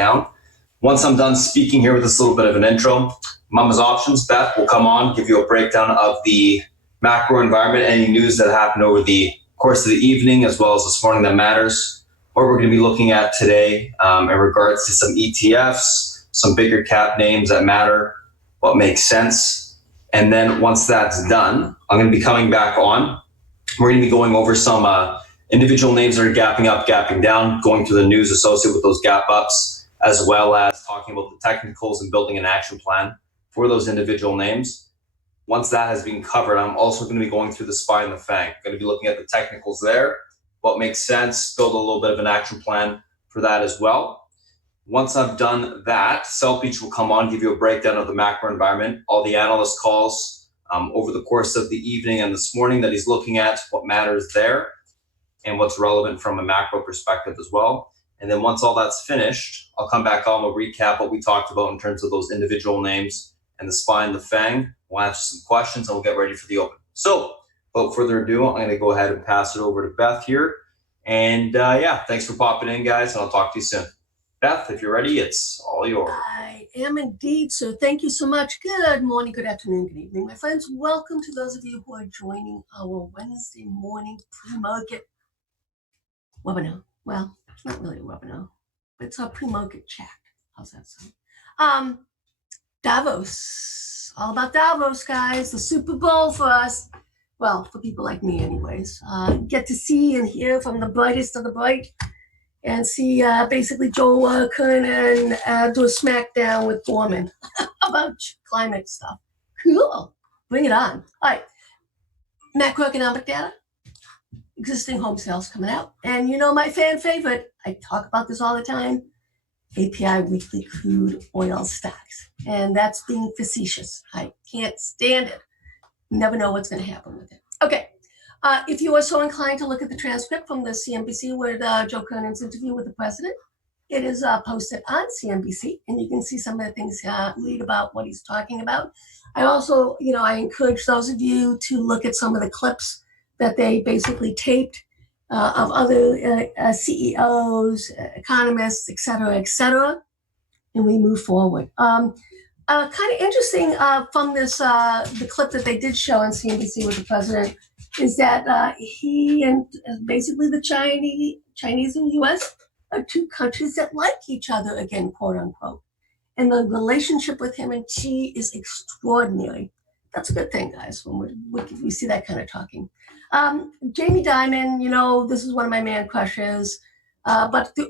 down. Once I'm done speaking here with this little bit of an intro, Mama's Options, Beth, will come on, give you a breakdown of the macro environment, any news that happened over the course of the evening as well as this morning that matters. What we're going to be looking at today in regards to some ETFs, some bigger cap names that matter, what makes sense. And then once that's done, I'm going to be coming back on. We're going to be going over some individual names that are gapping up, gapping down, going through the news associated with those gap ups, as well as talking about the technicals and building an action plan for those individual names. Once that has been covered, I'm also going to be going through the SPY and the FANG. I'm going to be looking at the technicals there, what makes sense, build a little bit of an action plan for that as well. Once I've done that, Selpeach will come on, give you a breakdown of the macro environment, all the analyst calls over the course of the evening and this morning that he's looking at, what matters there, and what's relevant from a macro perspective as well. And then once all that's finished, I'll come back on, we'll recap what we talked about in terms of those individual names and the SPY and the FANG. We'll answer some questions and we'll get ready for the open. So without further ado, I'm going to go ahead and pass it over to Beth here. And yeah, thanks for popping in, guys, and I'll talk to you soon. Beth, if you're ready, it's all yours. I am indeed, so thank you so much. Good morning, good afternoon, good evening, my friends. Welcome to those of you who are joining our Wednesday morning pre-market webinar. Well, it's not really a webinar, but it's our pre-market chat. How's that sound? Davos, all about Davos, guys. The Super Bowl for us. Well, for people like me anyways. Get to see and hear from the brightest of the bright and see basically Joe Kernan do a smackdown with Foreman about climate stuff. Cool. Bring it on. All right. Macroeconomic data. Existing home sales coming out. And you know my fan favorite, I talk about this all the time, API weekly crude oil stocks. And that's being facetious. I can't stand it. You never know what's going to happen with it. Okay. If you are so inclined to look at the transcript from the CNBC with Joe Kernan's interview with the president, it is posted on CNBC, and you can see some of the things, read about what he's talking about. I also, I encourage those of you to look at some of the clips that they basically taped of other CEOs, economists, et cetera, and we move forward. Kind of interesting from this, the clip that they did show on CNBC with the president is that he and basically the Chinese and U.S. are two countries that like each other again, quote unquote. And the relationship with him and Xi is extraordinary. That's a good thing, guys, when we see that kind of talking. Jamie Dimon, this is one of my man crushes, but the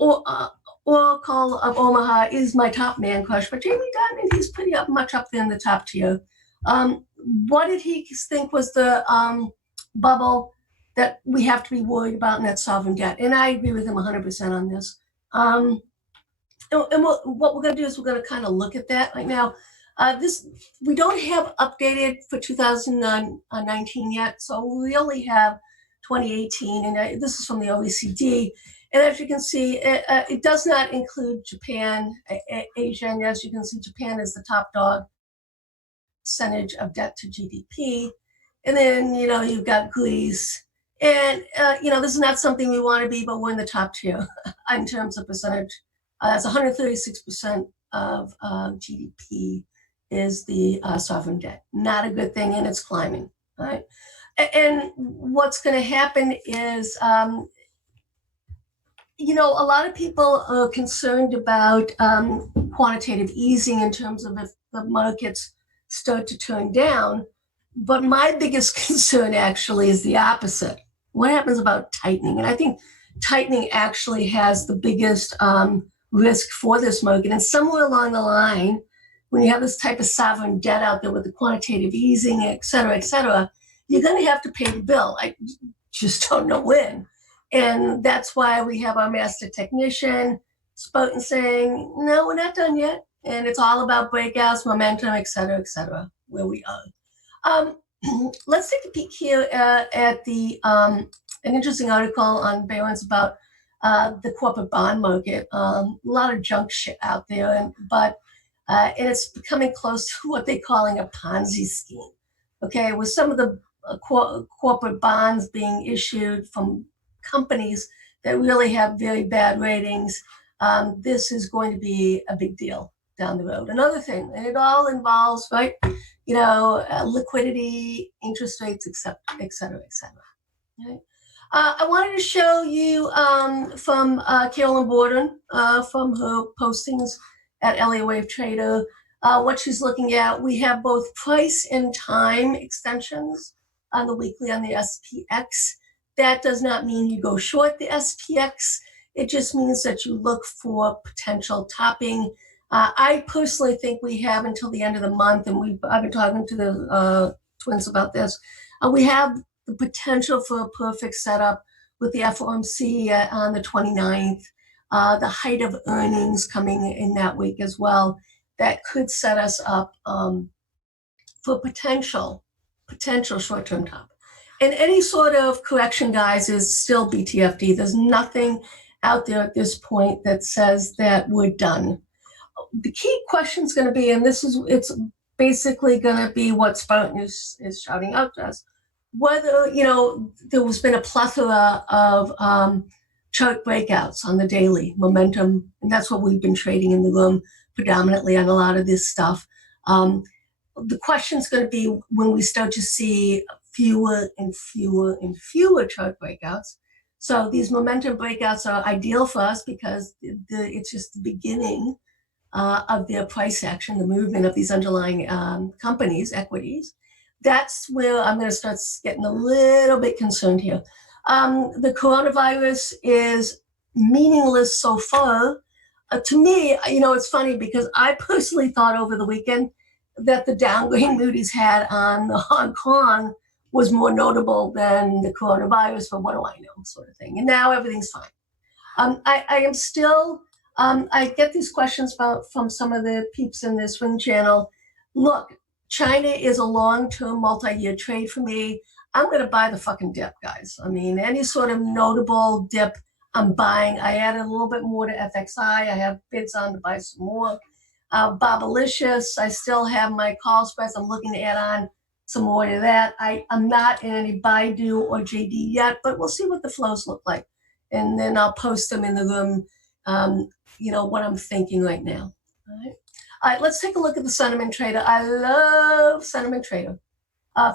Oracle of Omaha is my top man crush. But Jamie Dimon, he's pretty much up there in the top tier. What did he think was the bubble that we have to be worried about in that sovereign debt? And I agree with him 100% on this. And what we're going to do is we're going to kind of look at that right now. We don't have updated for 2019 yet, so we only have 2018, and this is from the OECD. And as you can see, it does not include Japan, Asia, and as you can see, Japan is the top dog percentage of debt to GDP. And then, you've got Greece. And, this is not something we want to be, but we're in the top tier in terms of percentage. That's 136% of GDP is the sovereign debt. Not a good thing, and it's climbing, right? And what's going to happen is, a lot of people are concerned about quantitative easing in terms of if the markets start to turn down. But my biggest concern actually is the opposite. What happens about tightening? And I think tightening actually has the biggest risk for this market. And somewhere along the line, when you have this type of sovereign debt out there with the quantitative easing, et cetera, you're going to have to pay the bill. I just don't know when. And that's why we have our master technician, Spartan, saying, no, we're not done yet. And it's all about breakouts, momentum, et cetera, where we are. Let's take a peek here at an interesting article on Barron's about the corporate bond market. A lot of junk shit out there, and it's becoming close to what they're calling a Ponzi scheme. Okay, with some of the corporate bonds being issued from companies that really have very bad ratings. this is going to be a big deal down the road. Another thing, and it all involves, right, liquidity, interest rates, et cetera, et cetera, et cetera. Right? I wanted to show you from Carolyn Borden from her postings at LA Wave Trader what she's looking at. We have both price and time extensions on the weekly on the SPX. That does not mean you go short the SPX. It just means that you look for potential topping. I personally think we have until the end of the month, and I've been talking to the twins about this. We have the potential for a perfect setup with the FOMC on the 29th, the height of earnings coming in that week as well. That could set us up for potential short-term top. And any sort of correction, guys, is still BTFD. There's nothing out there at this point that says that we're done. The key question is going to be, and it's basically going to be what Spartan is shouting out to us, whether, there has been a plethora of chart breakouts on the daily momentum, and that's what we've been trading in the room predominantly on a lot of this stuff. The question is going to be when we start to see fewer and fewer and fewer chart breakouts. So these momentum breakouts are ideal for us because it's just the beginning of their price action, the movement of these underlying companies, equities. That's where I'm going to start getting a little bit concerned here. The coronavirus is meaningless so far. To me, it's funny because I personally thought over the weekend that the downgrade Moody's had on the Hong Kong was more notable than the coronavirus, but what do I know, sort of thing. And now everything's fine. I am still, I get these questions from some of the peeps in the Swing Channel. Look, China is a long-term, multi-year trade for me. I'm going to buy the fucking dip, guys. I mean, any sort of notable dip, I'm buying. I added a little bit more to FXI. I have bids on to buy some more. Bobalicious, I still have my call spreads. I'm looking to add on some more to that. I'm not in any Baidu or JD yet, but we'll see what the flows look like. And then I'll post them in the room, what I'm thinking right now. All right, let's take a look at the Sentiment Trader. I love Sentiment Trader.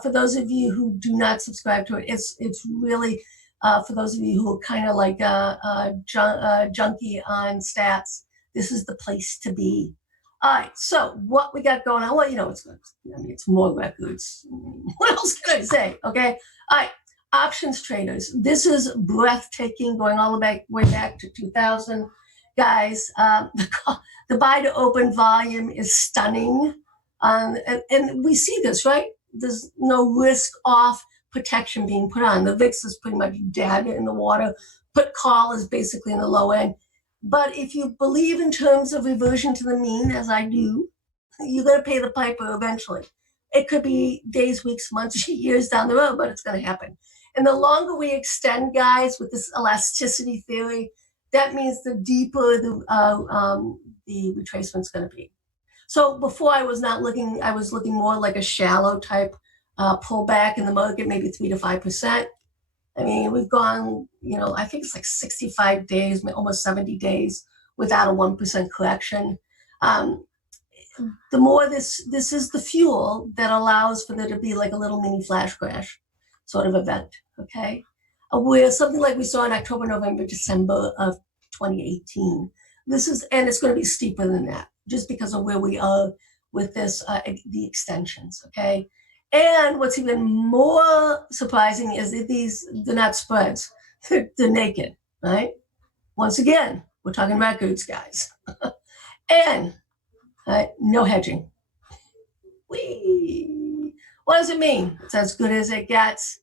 For those of you who do not subscribe to it, it's really, for those of you who are kind of like junkie on stats, this is the place to be. All right, so what we got going on? Well, it's good. I mean, it's more records. What else can I say? Okay. All right, options traders. This is breathtaking, going all the way back to 2000. Guys, the buy to open volume is stunning. And we see this, right? There's no risk off protection being put on. The VIX is pretty much dead in the water. Put call is basically in the low end. But if you believe in terms of reversion to the mean, as I do, you're going to pay the piper eventually. It could be days, weeks, months, years down the road, but it's going to happen. And the longer we extend, guys, with this elasticity theory, that means the deeper the retracement's going to be. So before I was looking more like a shallow type pullback in the market, maybe 3 to 5%. I mean, we've gone, I think it's like 65 days, almost 70 days without a 1% correction. The more this is the fuel that allows for there to be like a little mini flash crash sort of event, okay? Where something like we saw in October, November, December of 2018. And it's going to be steeper than that just because of where we are with this, the extensions, okay? And what's even more surprising is that they're not spreads. They're naked, right? Once again, we're talking records, guys. And no hedging. What does it mean? It's as good as it gets.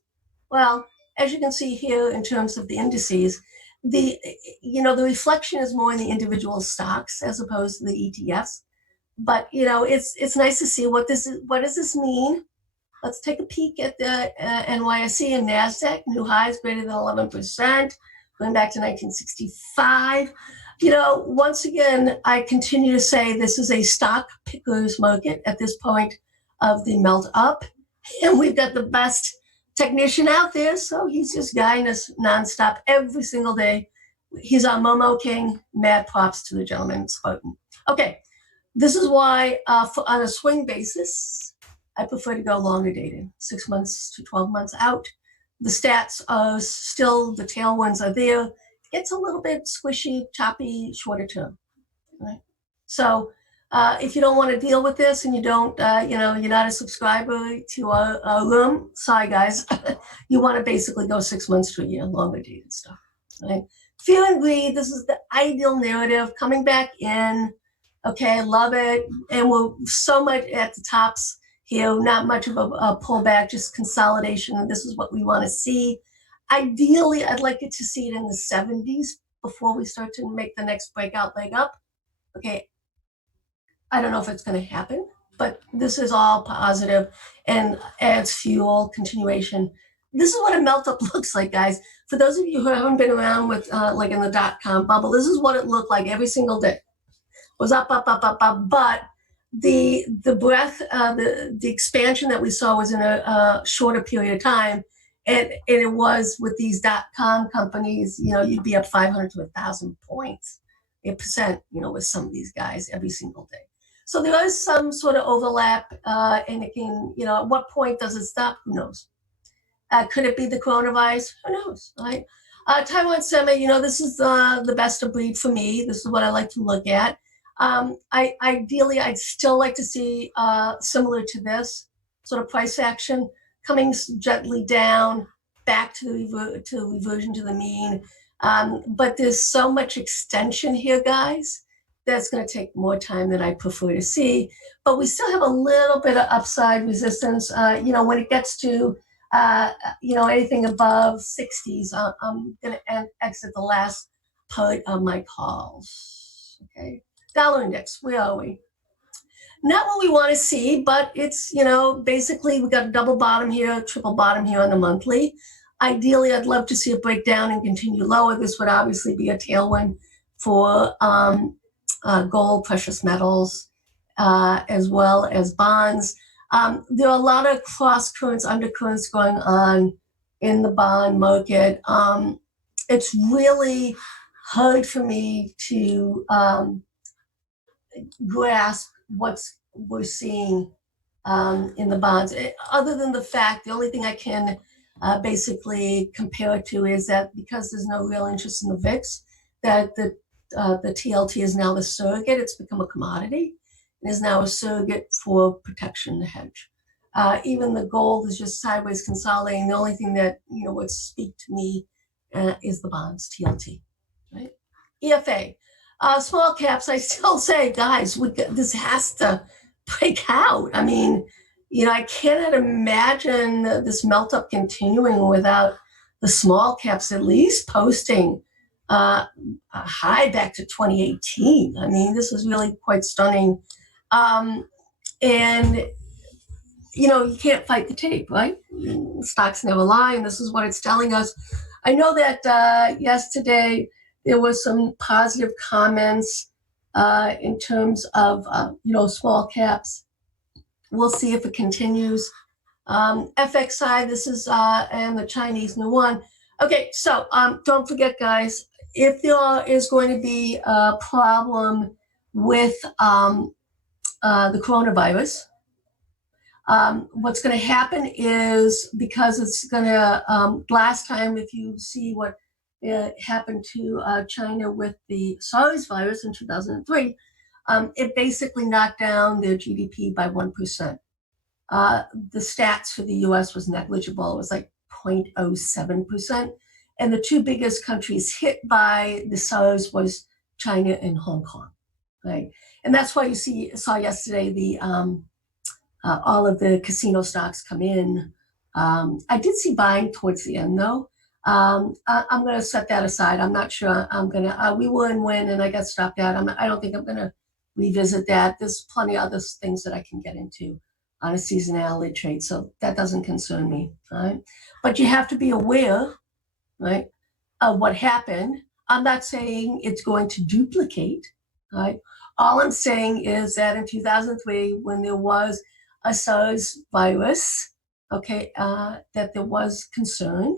Well, as you can see here in terms of the indices, the reflection is more in the individual stocks as opposed to the ETFs. But, it's nice to see what does this mean? Let's take a peek at the NYSE and NASDAQ, new highs greater than 11%, going back to 1965. Once again, I continue to say this is a stock pickers market at this point of the melt up. And we've got the best technician out there, so he's just guiding us nonstop every single day He's our Momo King. Mad props to the gentleman, Spartan. Okay, this is why on a swing basis, I prefer to go longer dated, 6 months to 12 months out. The stats are still, the tailwinds are there. It's a little bit squishy, choppy, shorter term, right? So if you don't want to deal with this and you don't, you're not a subscriber to our room, sorry guys, you want to basically go 6 months to a year, longer dated stuff, right? Fear and greed, this is the ideal narrative, coming back in, okay, love it, and we're so much at the tops here, not much of a pullback, just consolidation, and this is what we want to see. Ideally, I'd like it to see it in the 70s before we start to make the next breakout leg up. Okay, I don't know if it's going to happen, but this is all positive and adds fuel, continuation. This is what a melt up looks like, guys. For those of you who haven't been around with like in the dot-com bubble, this is what it looked like every single day. It was up, up, up, up, up, but the breadth, the expansion that we saw was in a shorter period of time, and it was with these dot-com companies, you'd be up 500 to 1,000 points, %, with some of these guys every single day. So there is some sort of overlap, and it can, at what point does it stop? Who knows? Could it be the coronavirus? Who knows, right? Taiwan Semi, this is the best of breed for me. This is what I like to look at. Ideally, I'd still like to see similar to this sort of price action coming gently down, back to reversion to the mean. But there's so much extension here, guys, that's going to take more time than I prefer to see. But we still have a little bit of upside resistance. When it gets to anything above 60s, I'm going to exit the last part of my calls. Okay, dollar index, where are we? Not what we want to see, but it's, basically we got a double bottom here, triple bottom here on the monthly. Ideally, I'd love to see it break down and continue lower. This would obviously be a tailwind for gold, precious metals, as well as bonds. There are a lot of cross currents, undercurrents going on in the bond market. It's really hard for me to grasp what we're seeing in the bonds. Other than the fact, the only thing I can basically compare it to is that because there's no real interest in the VIX, that the TLT is now the surrogate. It's become a commodity. It is now a surrogate for protection, the hedge. Even the gold is just sideways consolidating. The only thing that would speak to me is the bonds, TLT, right? EFA, small caps. I still say, guys, this has to break out. I mean, I cannot imagine this melt up continuing without the small caps at least posting a high back to 2018. I mean, this is really quite stunning. And you can't fight the tape, right? Stocks never lie, and this is what it's telling us. I know that yesterday there was some positive comments in terms of small caps. We'll see if it continues. FX side, this is and the Chinese new one. Okay, so don't forget, guys, if there is going to be a problem with the coronavirus, what's going to happen is, because it's going to, last time, if you see what happened to China with the SARS virus in 2003, it basically knocked down their GDP by 1%. The stats for the US was negligible. It was like 0.07%. And the two biggest countries hit by the SARS was China and Hong Kong, right? And that's why you saw yesterday the all of the casino stocks come in. I did see buying towards the end, though. I'm going to set that aside. I'm not sure I'm going to. We were in win, and I got stopped out. I don't think I'm going to revisit that. There's plenty of other things that I can get into on a seasonality trade, so that doesn't concern me. Right? But you have to be aware, right, of what happened. I'm not saying it's going to duplicate. Right? All I'm saying is that in 2003, when there was a SARS virus, okay, that there was concern.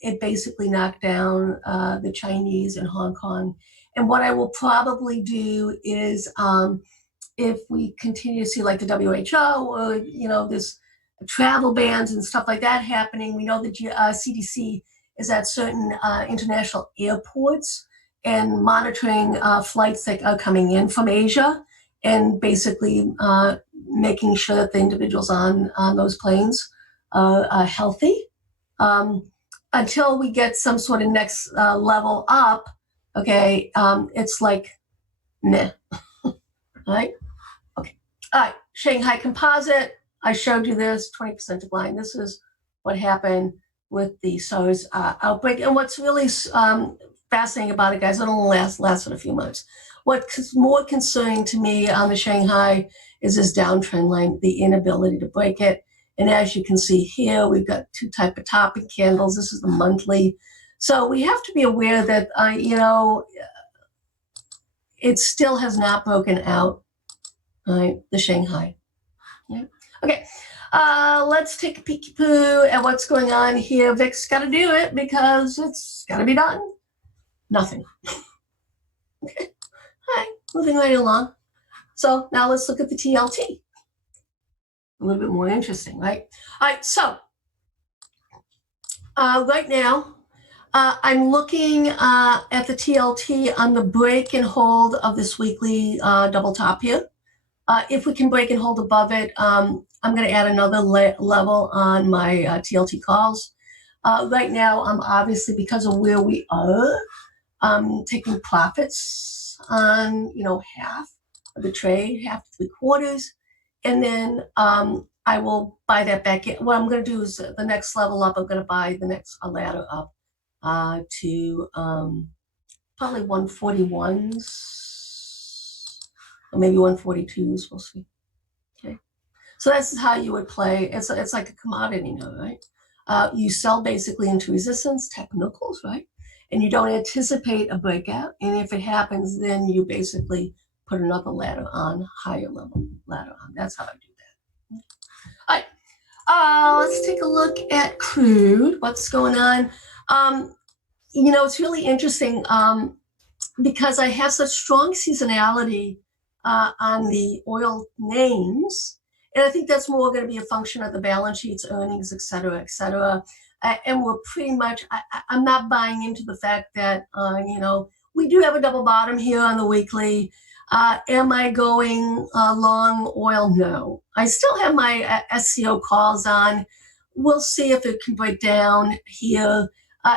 it basically knocked down the Chinese and Hong Kong. And what I will probably do is, if we continue to see like the WHO or this travel bans and stuff like that happening, we know the CDC is at certain international airports and monitoring flights that are coming in from Asia, and basically making sure that the individuals on those planes are healthy. Until we get some sort of next level up, okay, it's like, nah. All right? Okay. All right. Shanghai Composite. I showed you this, 20% decline. This is what happened with the SARS outbreak. And what's really fascinating about it, guys, it only lasted a few months. What's more concerning to me on the Shanghai is this downtrend line, the inability to break it. And as you can see here, we've got two type of topic candles. This is the monthly. So we have to be aware that, it still has not broken out, right, the Shanghai. Yeah. Okay, let's take a peeky poo at what's going on here. VIX got to do it because it's got to be done. Nothing. Okay, all right, moving right along. So now let's look at the TLT. A little bit more interesting, right? All right, so right now, I'm looking at the TLT on the break and hold of this weekly double top here. If we can break and hold above it, I'm going to add another level on my TLT calls. Right now, I'm obviously, because of where we are, taking profits on, half of the trade, half to 3/4. And then I will buy that back in. What I'm going to do is the next level up, I'm going to buy the next ladder up to probably 141s or maybe 142s. We'll see. Okay. So that's how you would play. It's like a commodity now, right? You sell basically into resistance, technicals, right? And you don't anticipate a breakout. And if it happens, then you basically put another ladder on, higher level ladder on. That's how I do that. All right. Let's take a look at crude. What's going on? It's really interesting because I have such strong seasonality on the oil names. And I think that's more going to be a function of the balance sheets, earnings, et cetera, et cetera. And we're pretty much, I'm not buying into the fact that, we do have a double bottom here on the weekly. Am I going long oil? No. I still have my SCO calls on. We'll see if it can break down here.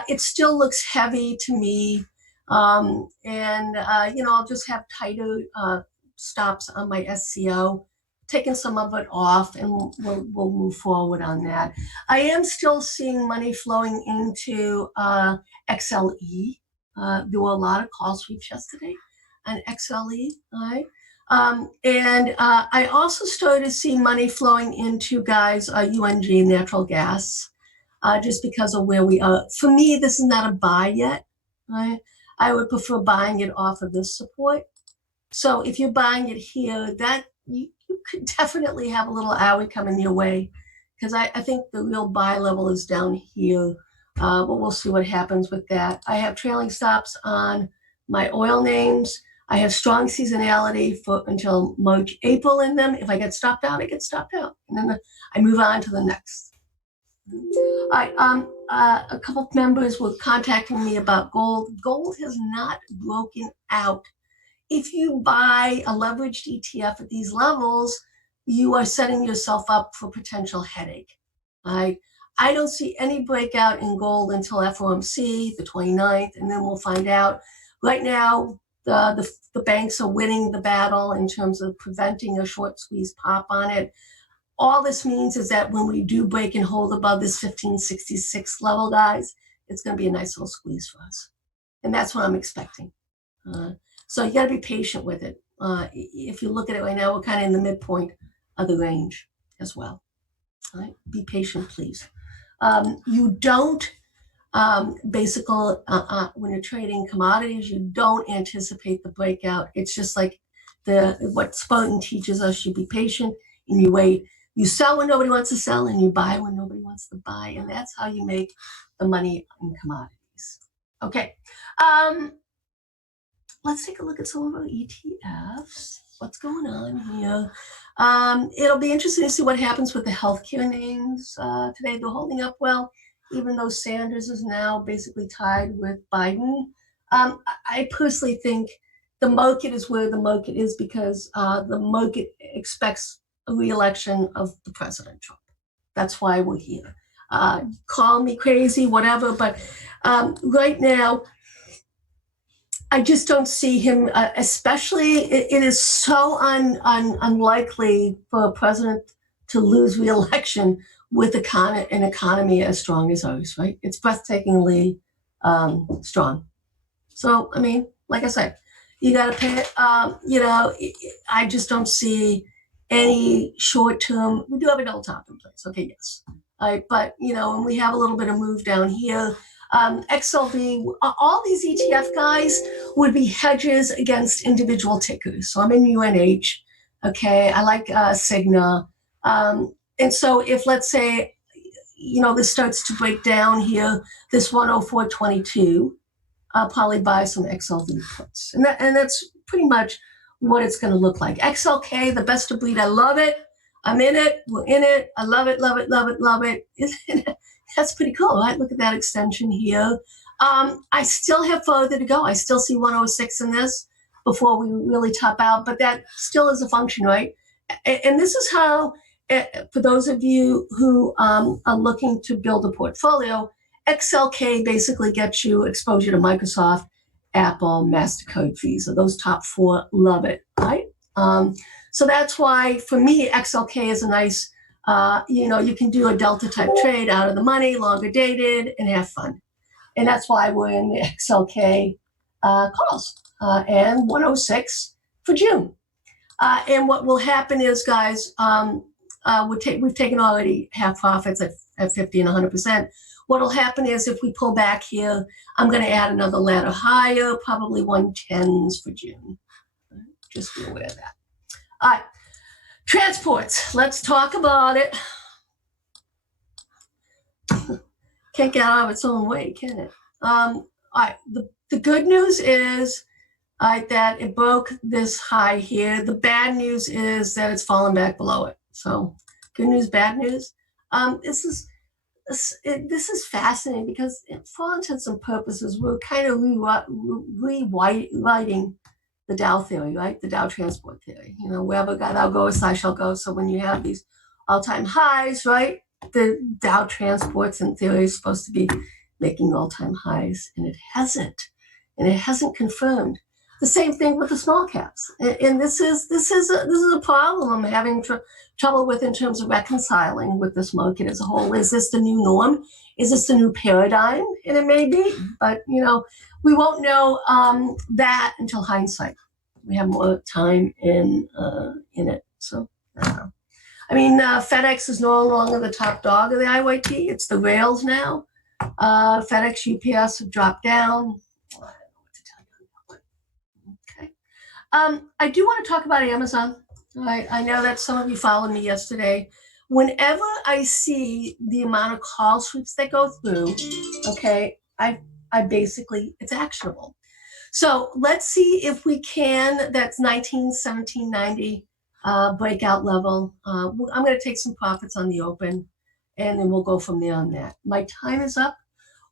It still looks heavy to me. I'll just have tighter stops on my SCO, taking some of it off, and we'll move forward on that. I am still seeing money flowing into XLE. There were a lot of call sweeps yesterday on XLE, right? And I also started to see money flowing into, guys, UNG, natural gas, just because of where we are. For me, this is not a buy yet, right? I would prefer buying it off of this support. So if you're buying it here, that you could definitely have a little owie coming your way, because I think the real buy level is down here. But we'll see what happens with that. I have trailing stops on my oil names. I have strong seasonality until March, April in them. If I get stopped out, I get stopped out. And then I move on to the next. All right, a couple of members were contacting me about gold. Gold has not broken out. If you buy a leveraged ETF at these levels, you are setting yourself up for potential headache. All right. I don't see any breakout in gold until FOMC, the 29th, and then we'll find out. Right now, the banks are winning the battle in terms of preventing a short squeeze pop on it. All this means is that when we do break and hold above this 1566 level, guys, it's going to be a nice little squeeze for us. And that's what I'm expecting. So you got to be patient with it. If you look at it right now, we're kind of in the midpoint of the range as well. All right? Be patient, please. You don't, basically, when you're trading commodities, you don't anticipate the breakout. It's just like what Spartan teaches us. You be patient and you wait. You sell when nobody wants to sell, and you buy when nobody wants to buy, and that's how you make the money in commodities. Okay, let's take a look at some of our ETFs. What's going on here? It'll be interesting to see what happens with the healthcare names today. They're holding up well, even though Sanders is now basically tied with Biden. I personally think the market is where the market is because the market expects a re-election of the President Trump. That's why we're here. Call me crazy, whatever, but right now, I just don't see him, especially it is so unlikely for a president to lose re-election with an economy as strong as ours, right? It's breathtakingly strong. So, I mean, like I said, you got to pay it. I just don't see any short-term. We do have a double top in place. Okay, yes. But, and we have a little bit of move down here. XLV, all these ETF guys would be hedges against individual tickers. So I'm in UNH. Okay, I like Cigna. And so if, let's say, this starts to break down here, this 104.22, I'll probably buy some XLV puts. And that's pretty much what it's going to look like. XLK, the best of breed. I love it. I'm in it. We're in it. I love it, love it, love it, love it. That's pretty cool, right? Look at that extension here. I still have further to go. I still see 106 in this before we really top out, but that still is a function, right? And this is how, for those of you who are looking to build a portfolio, XLK basically gets you exposure to Microsoft, Apple, MasterCard, Visa. Those top four, love it, right? So that's why, for me, XLK is a nice, you can do a delta type trade out of the money, longer dated, and have fun. And that's why we're in the XLK calls and 106 for June. And what will happen is, guys, we've taken already half profits at 50 and 100%. What will happen is if we pull back here, I'm going to add another ladder higher, probably 110s for June. Just be aware of that. All right. Transports, let's talk about it. Can't get out of its own way, can it? All right, the good news is that it broke this high here. The bad news is that it's fallen back below it. So good news, bad news. This is fascinating because for all intents and purposes, we're kind of rewriting the Dow theory, right? The Dow transport theory. Wherever thou goest, I shall go. So when you have these all-time highs, right? The Dow transports in theory is supposed to be making all-time highs, and it hasn't. And it hasn't confirmed. The same thing with the small caps. And this is a problem I'm having trouble with in terms of reconciling with this market as a whole. Is this the new norm? Is this the new paradigm? And it may be, but we won't know that until hindsight. We have more time in it. So I don't know. I mean, FedEx is no longer the top dog of the IYT. It's the rails now. FedEx, UPS have dropped down. I don't know what to tell you. Okay. I do want to talk about Amazon. I know that some of you followed me yesterday. Whenever I see the amount of call sweeps that go through, okay, I basically, it's actionable. So let's see if we can, that's 1917.90 breakout level. I'm going to take some profits on the open, and then we'll go from there on that. My time is up.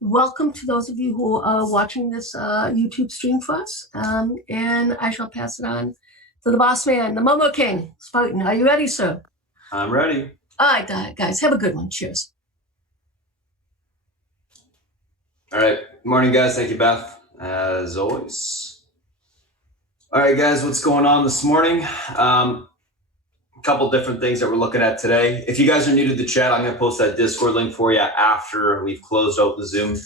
Welcome to those of you who are watching this YouTube stream for us. And I shall pass it on to the boss man, the Momo King, Spartan. Are you ready, sir? I'm ready. All right, guys, have a good one. Cheers. All right. Good morning, guys. Thank you, Beth, as always. All right, guys, what's going on this morning? A couple different things that we're looking at today. If you guys are new to the chat, I'm going to post that Discord link for you after we've closed out the Zoom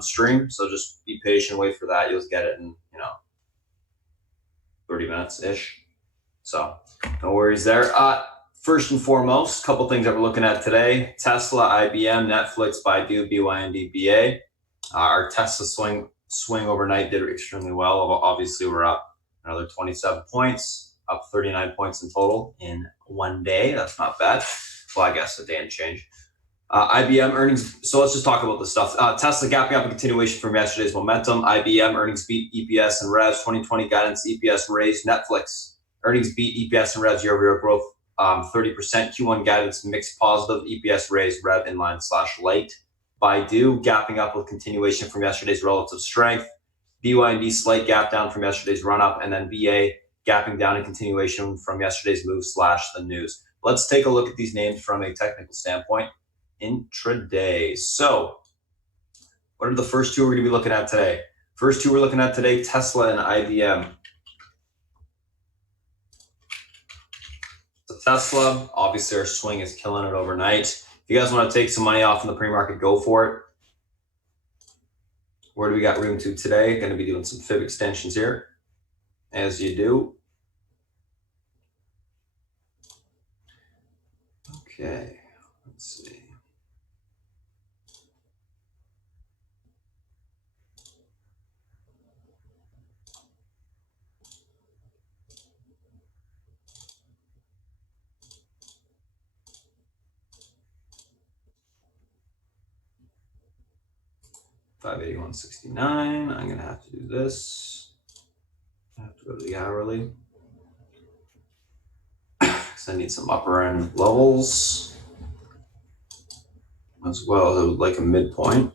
stream. So just be patient, wait for that. You'll get it in, 30 minutes-ish. So no worries there. First and foremost, a couple things that we're looking at today. Tesla, IBM, Netflix, Baidu, BYD, BA. Our Tesla swing overnight did extremely well. Obviously, we're up another 27 points, up 39 points in total in one day. That's not bad. well, I guess a day and change. IBM earnings. So let's just talk about this stuff. Tesla gapping up in continuation from yesterday's momentum. IBM earnings beat EPS and revs. 2020 guidance EPS raised. Netflix earnings beat EPS and revs year-over-year growth 30%. Q1 guidance mixed positive. EPS raised, rev inline / light. Baidu gapping up with continuation from yesterday's relative strength. BYD slight gap down from yesterday's run up, and then BA gapping down in continuation from yesterday's move / the news. Let's take a look at these names from a technical standpoint. Intraday. So what are the first two we're going to be looking at today? First two we're looking at today, Tesla and IBM. So Tesla, obviously our swing is killing it overnight. If you guys want to take some money off in the pre-market, go for it. Where do we got room to today? Going to be doing some fib extensions here, as you do. Okay, let's see. $581.69. I'm gonna have to do this. I have to go to the hourly because I need some upper end levels as well as like a midpoint.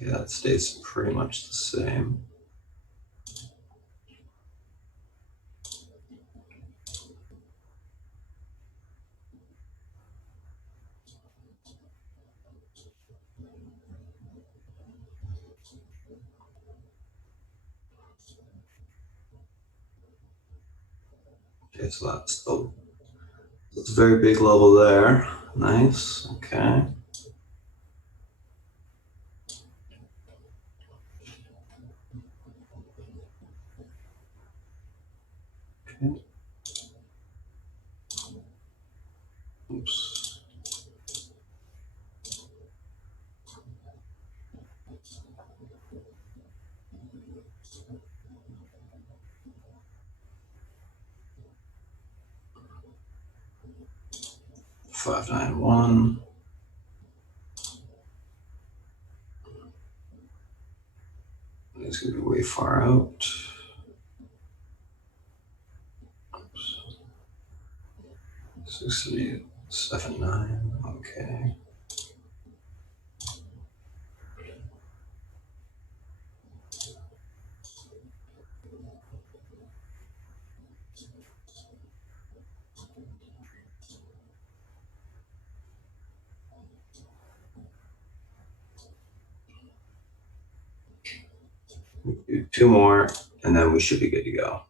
Yeah, that stays pretty much the same. Okay, so that's a very big level there. Nice. Okay. Okay. Oops. $591. It's gonna be way far out. Oops. 6379. Okay. Do two more, and then we should be good to go.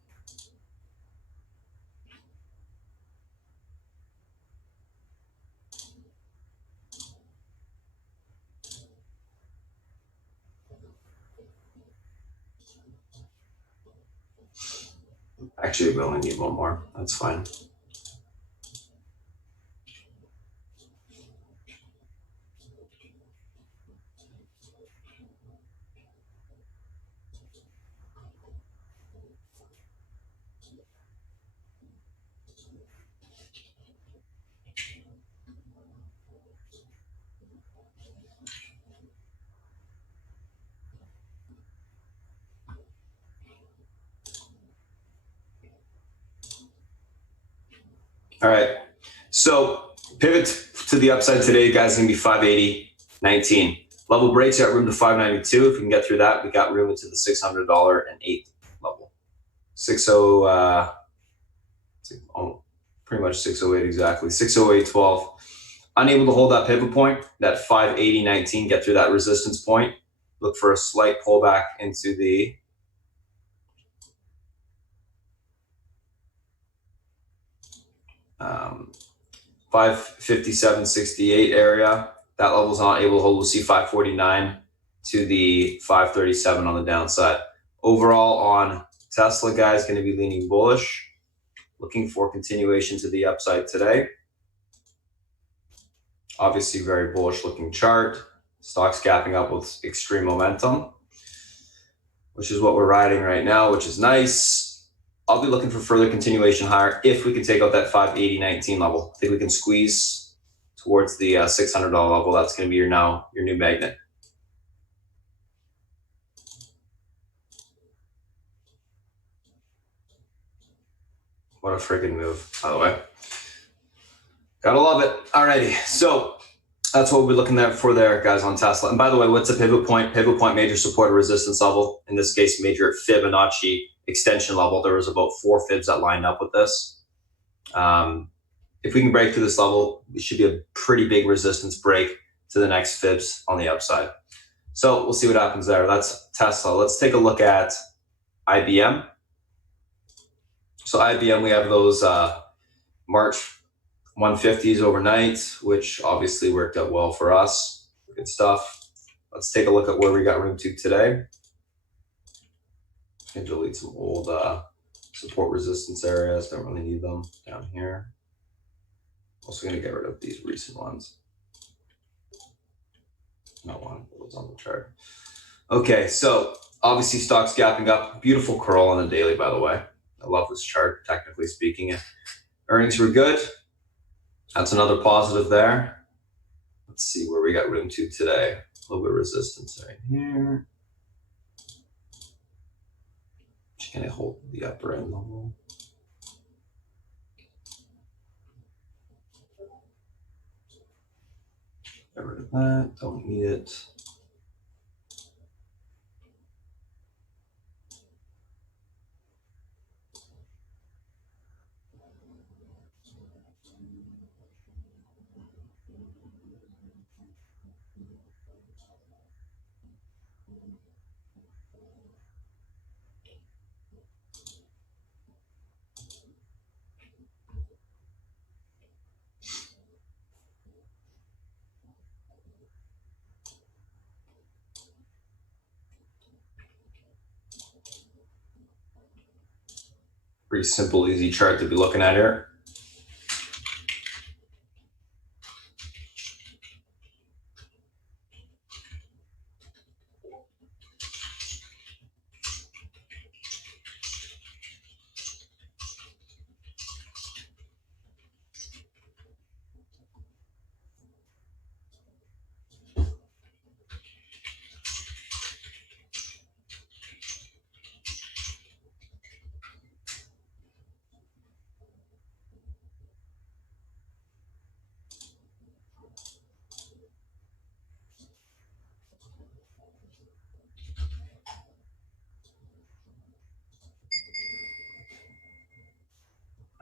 Actually, we only need one more. That's fine. All right. So pivot to the upside today, guys, is going to be 580.19. Level breaks, you got room to 592. If we can get through that, we got room into the $600.08 level. 60, pretty much 608 exactly. 608.12. Unable to hold that pivot point, that 580.19, get through that resistance point. Look for a slight pullback into the 557.68 area. That level is not able to hold. We'll see 549 to the 537 on the downside. Overall on Tesla, guys, going to be leaning bullish. Looking for continuation to the upside today. Obviously, very bullish looking chart. Stock's gapping up with extreme momentum. which is what we're riding right now, which is nice. I'll be looking for further continuation higher if we can take out that 580.19 level. I think we can squeeze towards the $600 level. That's going to be your new magnet. What a freaking move, by the way. Gotta love it. Alrighty, so that's what we're looking at for there, guys, on Tesla. And by the way, what's a pivot point? Pivot point, major support or resistance level. In this case, major Fibonacci extension level. There was about 4 fibs that lined up with this. If we can break through this level, it should be a pretty big resistance break to the next fibs on the upside. So we'll see what happens there. That's Tesla. Let's take a look at IBM. So IBM, we have those March 150s overnight, which obviously worked out well for us. Good stuff. Let's take a look at where we got room to today. And delete some old support resistance areas. Don't really need them down here. Also going to get rid of these recent ones. Not one, it was on the chart. Okay, so obviously stocks gapping up. Beautiful curl on the daily, by the way. I love this chart, technically speaking. Earnings were good. That's another positive there. Let's see where we got room to today. A little bit of resistance right here. Just gonna hold the upper end level. Get rid of that, don't need it. Pretty simple, easy chart to be looking at here.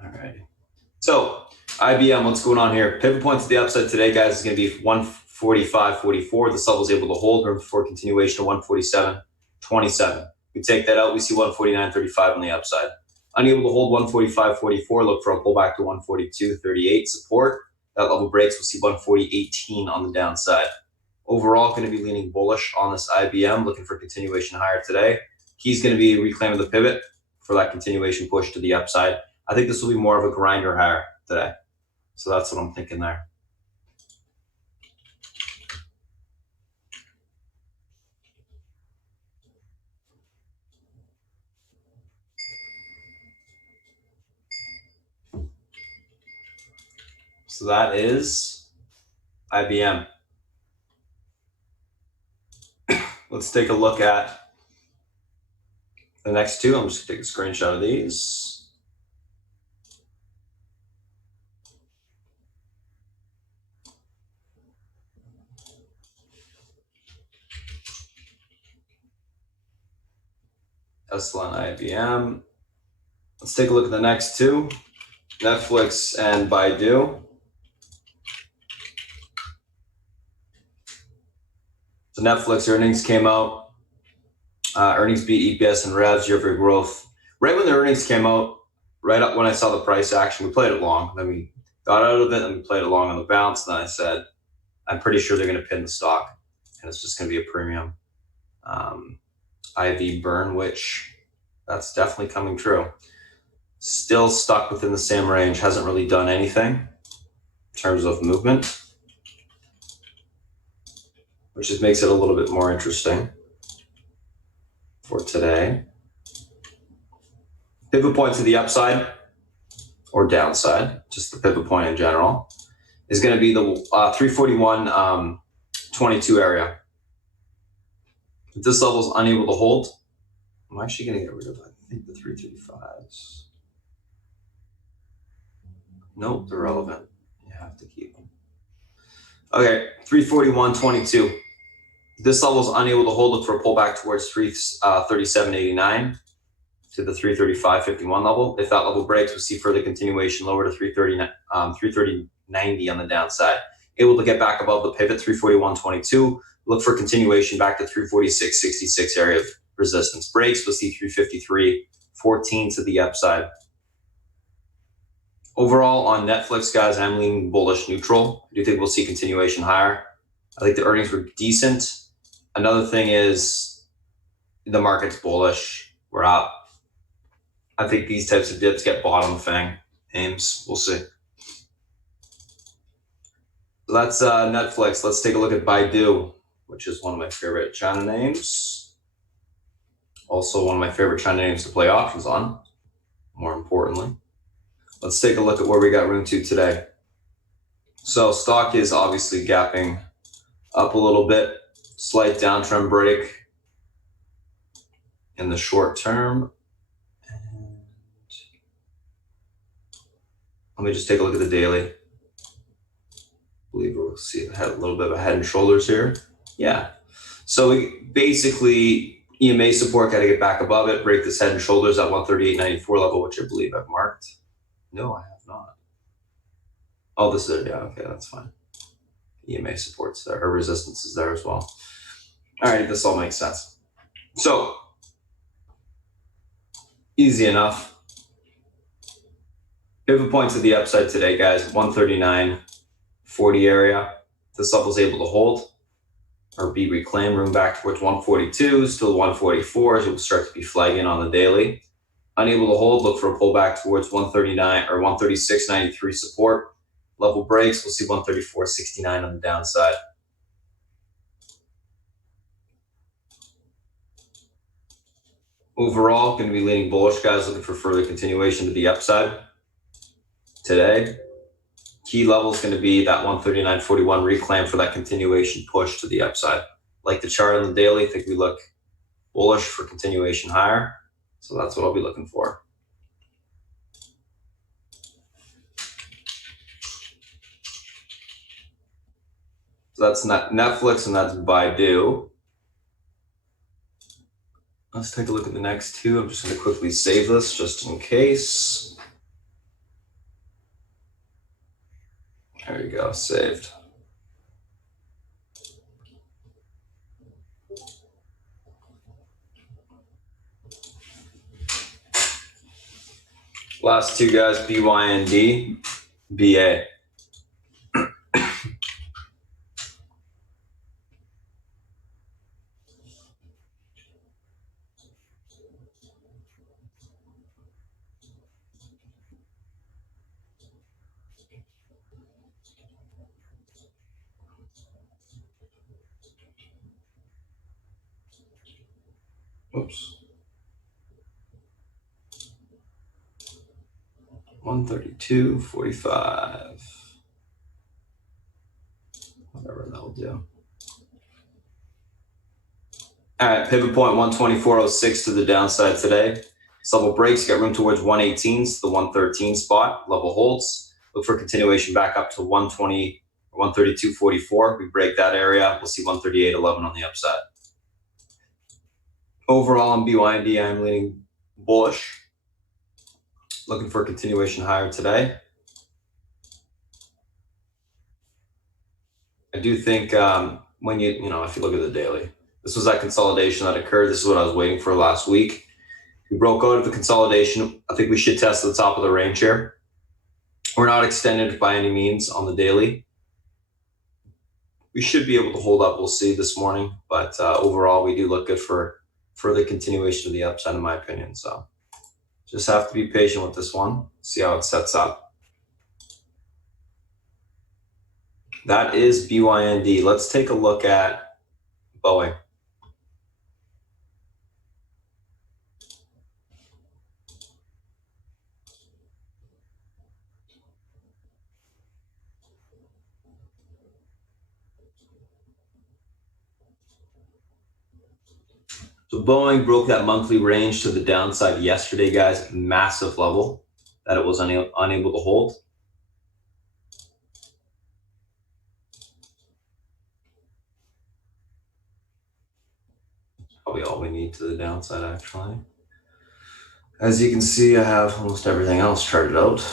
Alrighty. So IBM, what's going on here? Pivot point to the upside today, guys, is going to be 145.44. This level is able to hold room for continuation to 147.27. We take that out, we see 149.35 on the upside. Unable to hold 145.44, look for a pullback to 142.38 support. That level breaks, we'll see 140.18 on the downside. Overall, going to be leaning bullish on this IBM, looking for continuation higher today. Key's going to be reclaiming the pivot for that continuation push to the upside. I think this will be more of a grinder higher today. So that's what I'm thinking there. So that is IBM. Let's take a look at the next two. I'm just going to take a screenshot of these. Tesla and IBM. Let's take a look at the next two. Netflix and Baidu. So Netflix earnings came out. Earnings beat EPS and revs, year-over-year growth. Right when the earnings came out, right up when I saw the price action, we played it long. Then we got out of it and we played it long on the bounce. Then I said, I'm pretty sure they're going to pin the stock and it's just going to be a premium. IV burn, which that's definitely coming true. Still stuck within the same range, hasn't really done anything in terms of movement, which just makes it a little bit more interesting. for today. Pivot point to the upside or downside, just the pivot point in general, is going to be the 341.22 area. If this level is unable to hold, I'm actually going to get rid of, I think, the 335s. Nope, they're relevant. You have to keep them. Okay, 341.22. This level is unable to hold. Look for a pullback towards 337.89 to the 335.51 level. If that level breaks, we'll see further continuation lower to 330.90 on the downside. Able to get back above the pivot, 341.22. Look for continuation back to 346.66 area of resistance. Breaks, we'll see 353.14 to the upside. Overall, on Netflix, guys, I'm leaning bullish neutral. I do think we'll see continuation higher. I think the earnings were decent. Another thing is the market's bullish. We're up. I think these types of dips get bought on the FANG aims. We'll see. So that's Netflix. Let's take a look at Baidu, which is one of my favorite China names. Also one of my favorite China names to play options on, more importantly. Let's take a look at where we got room to today. So stock is obviously gapping up a little bit, slight downtrend break in the short term. And let me just take a look at the daily. I believe we'll see a little bit of a head and shoulders here. Yeah. So we basically, EMA support, got to get back above it, break this head and shoulders at 138.94 level, which I believe I've marked. No, I have not. Oh, this is it. Yeah, okay, that's fine. EMA support's there, or resistance is there as well. All right, this all makes sense. So, easy enough. Pivot point to the upside today, guys, 139.40 area. This level's able to hold or be reclaimed, room back towards 142, still 144, so we'll start to be flagging on the daily. Unable to hold, look for a pullback towards 139 or 136.93 support. Level breaks, we'll see 134.69 on the downside. Overall, going to be leaning bullish, guys, looking for further continuation to the upside today. Key level is going to be that 139.41 reclaim for that continuation push to the upside. Like the chart on the daily, I think we look bullish for continuation higher. So that's what I'll be looking for. So that's Netflix and that's Baidu. Let's take a look at the next two. I'm just going to quickly save this just in case. There you go, saved. Last two guys, BYND, BA. Oops. 132.45. Whatever that'll do. All right, pivot point 124.06 to the downside today. This level breaks, got room towards 118, so the 113 spot. Level holds. Look for continuation back up to 120 or 132.44. We break that area, we'll see 138.11 on the upside. Overall on BYND, I'm leaning bullish. Looking for a continuation higher today. I do think when if you look at the daily, this was that consolidation that occurred. This is what I was waiting for last week. We broke out of the consolidation. I think we should test the top of the range here. We're not extended by any means on the daily. We should be able to hold up. We'll see this morning, but overall, we do look good for further continuation of the upside, in my opinion. So just have to be patient with this one. See how it sets up. That is BYND. Let's take a look at Boeing. So Boeing broke that monthly range to the downside yesterday, guys. Massive level that it was unable to hold. Probably all we need to the downside, actually. As you can see, I have almost everything else charted out.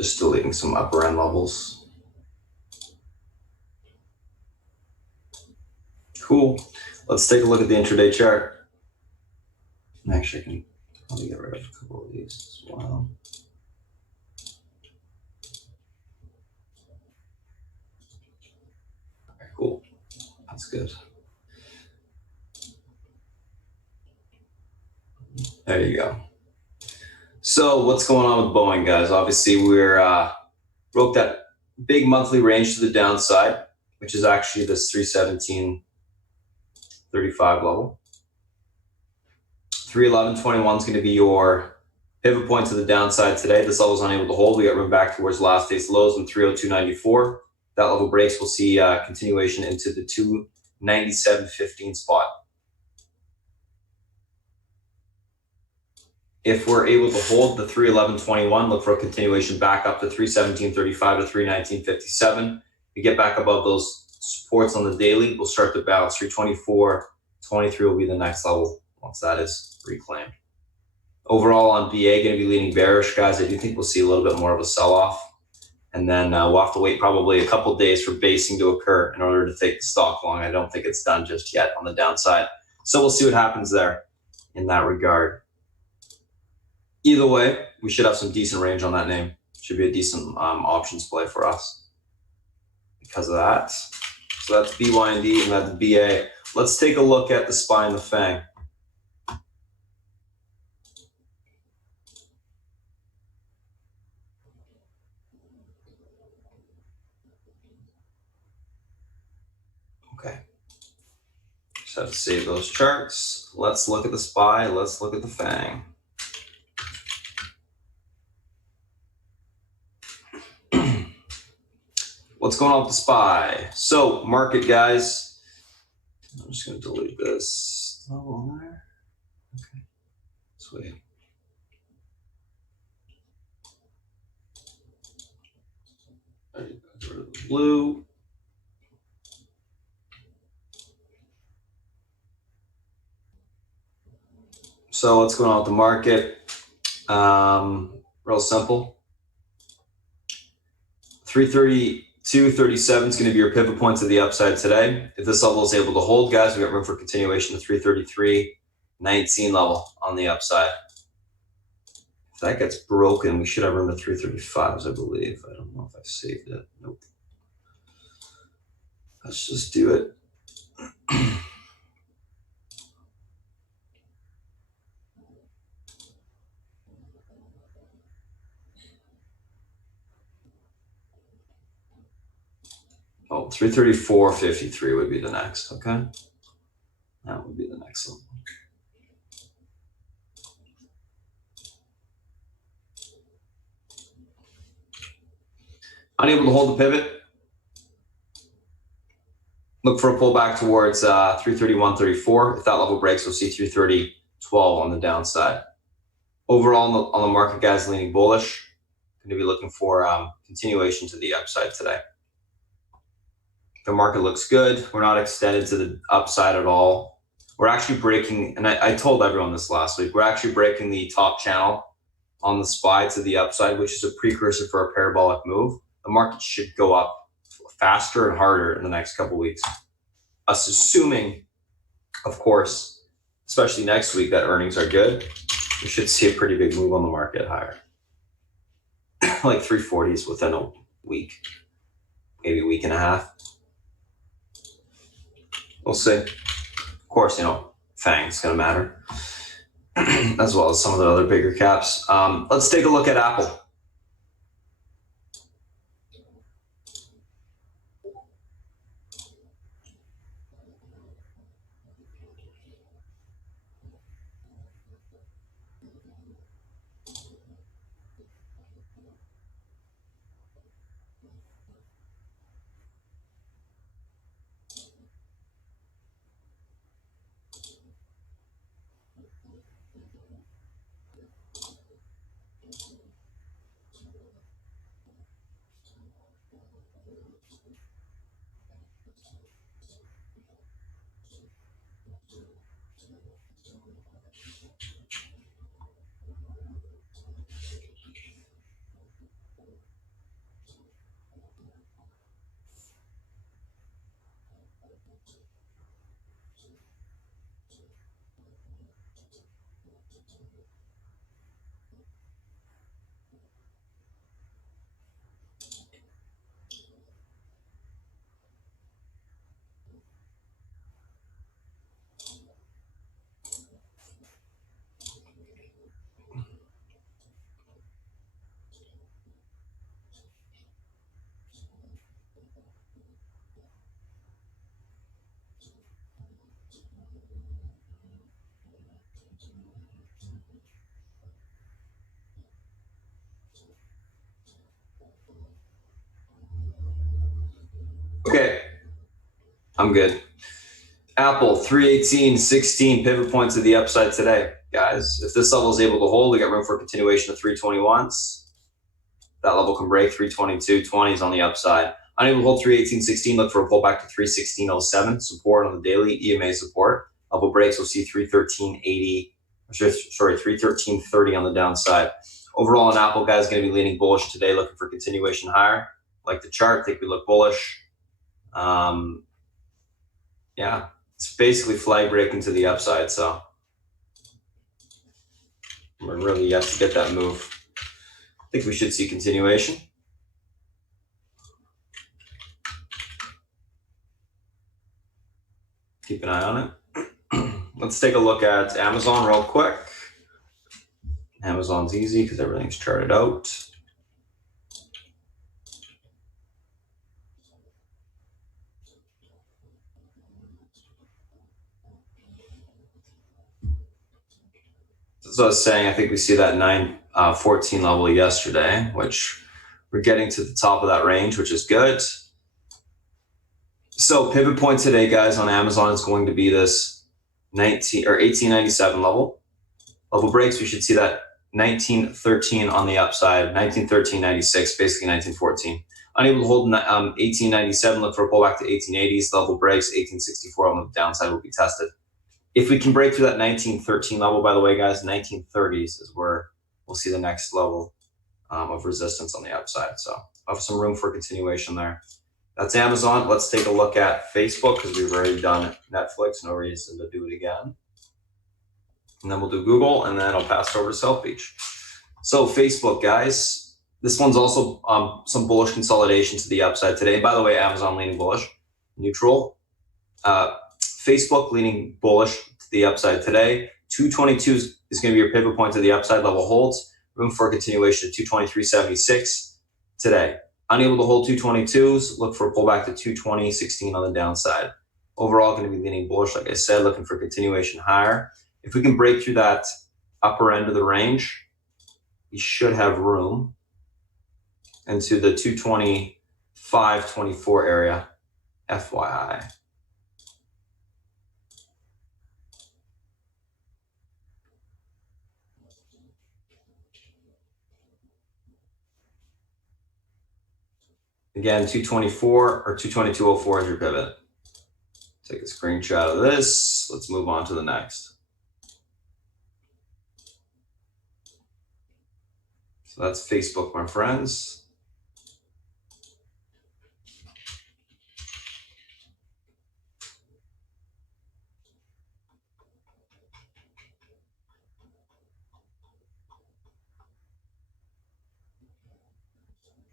Just deleting some upper end levels. Cool. Let's take a look at the intraday chart. Actually, I can probably get rid of a couple of these as well. Okay, cool. That's good. There you go. So what's going on with Boeing, guys? Obviously, we're broke that big monthly range to the downside, which is actually this 317.35 level. 311.21 is going to be your pivot point to the downside today. This level is unable to hold. We got room back towards last day's lows in 302.94. That level breaks, we'll see continuation into the 297.15 spot. If we're able to hold the 311.21, look for a continuation back up to 317.35 to 319.57. We get back above those supports on the daily, we'll start to bounce. 324.23 will be the next level once that is reclaimed. Overall on BA, going to be leaning bearish, guys. I do think we'll see a little bit more of a sell-off. And then we'll have to wait probably a couple days for basing to occur in order to take the stock long. I don't think it's done just yet on the downside. So we'll see what happens there in that regard. Either way, we should have some decent range on that name. Should be a decent options play for us because of that. So that's BYND and that's BA. Let's take a look at the SPY and the FANG. Okay. Just have to save those charts. Let's look at the SPY. Let's look at the FANG. What's going on with the SPY? So market, guys. I'm just going to delete this level there. Okay. Sweet. Get rid of the blue. So what's going on with the market? Real simple. 332.37 is going to be your pivot point to the upside today. If this level is able to hold, guys, we got room for continuation to 333.19 level on the upside. If that gets broken, we should have room to 335s, I believe. I don't know if I saved it. Nope. Let's just do it. Oh, 334.53 would be the next, okay? That would be the next level. Unable to hold the pivot. Look for a pullback towards 331.34. If that level breaks, we'll see 330.12 on the downside. Overall, on the market, guys, leaning bullish. Going to be looking for continuation to the upside today. The market looks good. We're not extended to the upside at all. We're actually breaking, and I told everyone this last week, we're actually breaking the top channel on the SPY to the upside, which is a precursor for a parabolic move. The market should go up faster and harder in the next couple of weeks. Us assuming, of course, especially next week, that earnings are good, we should see a pretty big move on the market higher. Like 340s within a week, maybe a week and a half. We'll see. Of course, you know, FANG's going to matter, as well as some of the other bigger caps. Let's take a look at Apple. I'm good. Apple, 318.16, pivot point to the upside today. Guys, if this level is able to hold, we got room for continuation of 321s. That level can break 322.20s on the upside. Unable to hold 318.16, look for a pullback to 316.07. Support on the daily, EMA support. Level breaks, we'll see 313.80, sorry, 313.30 on the downside. Overall, on Apple, guys, going to be leaning bullish today, looking for continuation higher. Like the chart, think we look bullish. Yeah, it's basically flag breaking to the upside, so we're really yet to get that move. I think we should see continuation. Keep an eye on it. Let's take a look at Amazon real quick. Amazon's easy because everything's charted out. As I was saying, I think we see that 914 level yesterday, which we're getting to the top of that range, which is good. So pivot point today, guys, on Amazon is going to be this 1897 level. Level breaks, we should see that 1913 on the upside, 1913.96, basically 1914. Unable to hold 1897, look for a pullback to 1880s. Level breaks, 1864 on the downside will be tested. If we can break through that 1913 level, by the way, guys, 1930s is where we'll see the next level of resistance on the upside. So I have some room for continuation there. That's Amazon. Let's take a look at Facebook because we've already done Netflix. No reason to do it again. And then we'll do Google, and then I'll pass it over to South Beach. So Facebook, guys, this one's also some bullish consolidation to the upside today. By the way, Amazon leaning bullish, neutral. Facebook leaning bullish to the upside today. 222 is going to be your pivot point to the upside. Level holds. Room for a continuation of 223.76 today. Unable to hold 222s, look for a pullback to 220.16 on the downside. Overall, going to be leaning bullish, like I said, looking for continuation higher. If we can break through that upper end of the range, we should have room into the 225.24 area, FYI. Again, 224 or 222.04 is your pivot. Take a screenshot of this. Let's move on to the next. So that's Facebook, my friends.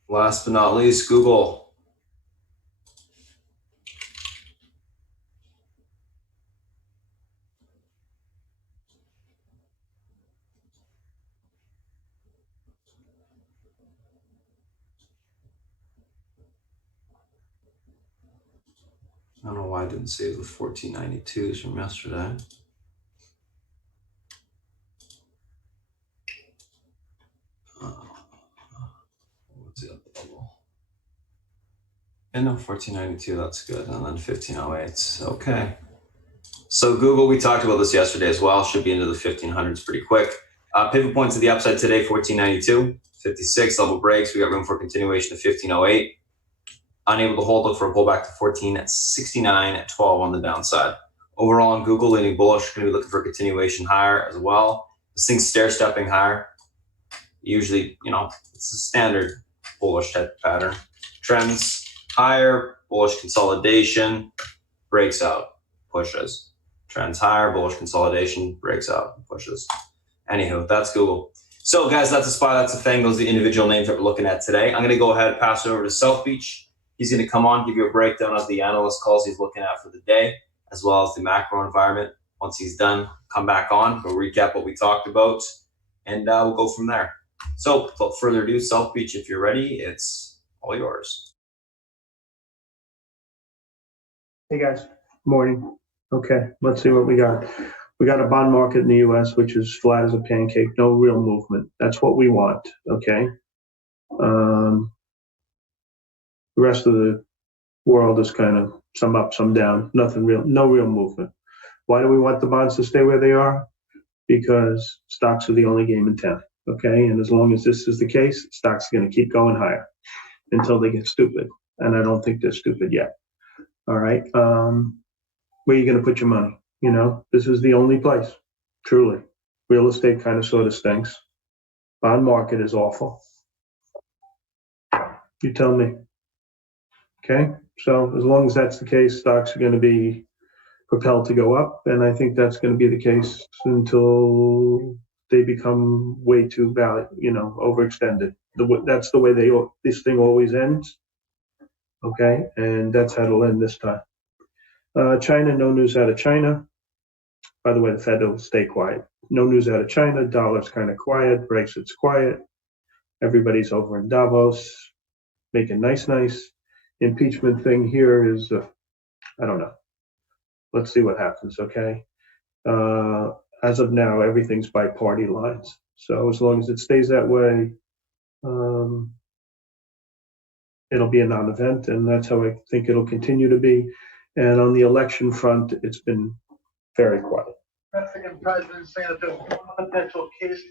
Last but not least, Google. I don't know why I didn't save the 1492s from yesterday. What's the other level? And no, 1492, that's good. And then 1508, okay. So Google, we talked about this yesterday as well, should be into the 1500s pretty quick. Pivot point to the upside today, 1492, 56, level breaks. We got room for continuation of 1508. Unable to hold, look for a pullback to 1469.12 on the downside. Overall on Google, leaning bullish, going to be looking for continuation higher as well. This thing's stair-stepping higher. Usually, it's a standard bullish type pattern. Trends higher, bullish consolidation, breaks out, pushes. Trends higher, bullish consolidation, breaks out, pushes. Anywho, that's Google. So guys, that's a spy, that's a thing. Those are the individual names that we're looking at today. I'm going to go ahead and pass it over to South Beach. He's going to come on, give you a breakdown of the analyst calls he's looking at for the day, as well as the macro environment. Once he's done, come back on, we'll recap what we talked about, and we'll go from there. So without further ado, South Beach, if you're ready, it's all yours. Hey guys, morning. Okay, let's see what we got. We got a bond market in the U.S. which is flat as a pancake, no real movement. That's what we want, okay? The rest of the world is kind of some up, some down, nothing real, no real movement. Why do we want the bonds to stay where they are? Because stocks are the only game in town, okay? And as long as this is the case, stocks are going to keep going higher until they get stupid. And I don't think they're stupid yet. All right. Where are you going to put your money? You know, this is the only place, truly. Real estate kind of sort of stinks. Bond market is awful. You tell me. Okay. So as long as that's the case, stocks are going to be propelled to go up. And I think that's going to be the case until they become way too overextended. That's the way this thing always ends. Okay. And that's how it'll end this time. China, no news out of China. By the way, the Fed will stay quiet. No news out of China. Dollar's kind of quiet. Brexit's quiet. Everybody's over in Davos, making nice. Impeachment thing here is, I don't know. Let's see what happens, okay? As of now, everything's by party lines. So as long as it stays that way, it'll be a non-event, and that's how I think it'll continue to be. And on the election front, it's been very quiet. Mexican president saying that there's one potential case.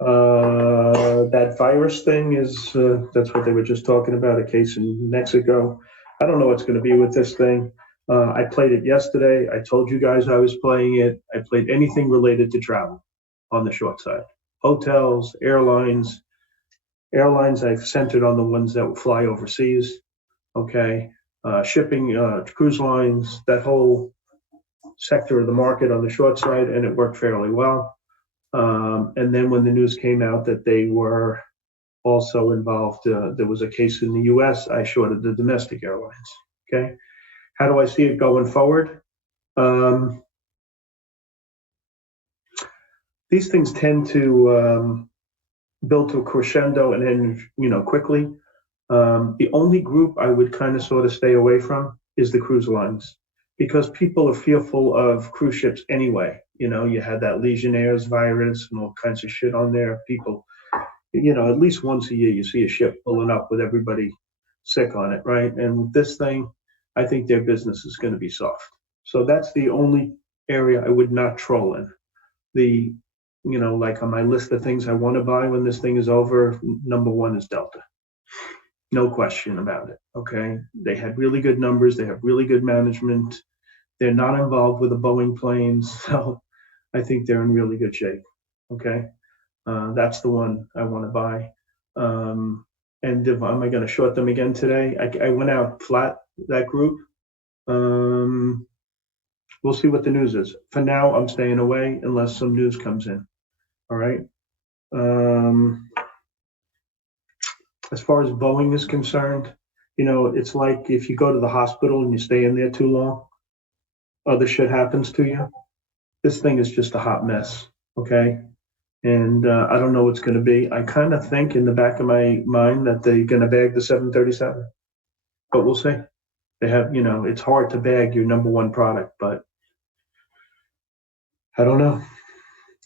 That virus thing is, that's what they were just talking about, a case in Mexico. I don't know what's going to be with this thing. I played it yesterday. I told you guys I was playing it. I played anything related to travel on the short side. Hotels, airlines. Airlines, I've centered on the ones that fly overseas. Okay. Shipping, cruise lines, that whole sector of the market on the short side, and it worked fairly well. And then when the news came out that they were also involved, there was a case in the US, I shorted the domestic airlines. Okay. How do I see it going forward? These things tend to build to a crescendo and end, quickly. The only group I would kind of sort of stay away from is the cruise lines, because people are fearful of cruise ships anyway. You had that Legionnaires virus and all kinds of shit on there. People, at least once a year you see a ship pulling up with everybody sick on it, right? And with this thing, I think their business is going to be soft. So that's the only area I would not troll in. Like on my list of things I want to buy when this thing is over, number one is Delta. No question about it, okay? They had really good numbers. They have really good management. They're not involved with the Boeing planes, so I think they're in really good shape, okay? That's the one I want to buy. And am I going to short them again today? I went out flat, that group. We'll see what the news is. For now, I'm staying away unless some news comes in, all right? As far as Boeing is concerned, it's like if you go to the hospital and you stay in there too long, other shit happens to you. This thing is just a hot mess, okay? And I don't know what's going to be. I kind of think in the back of my mind that they're going to bag the 737, but we'll see. They have, it's hard to bag your number one product, but I don't know.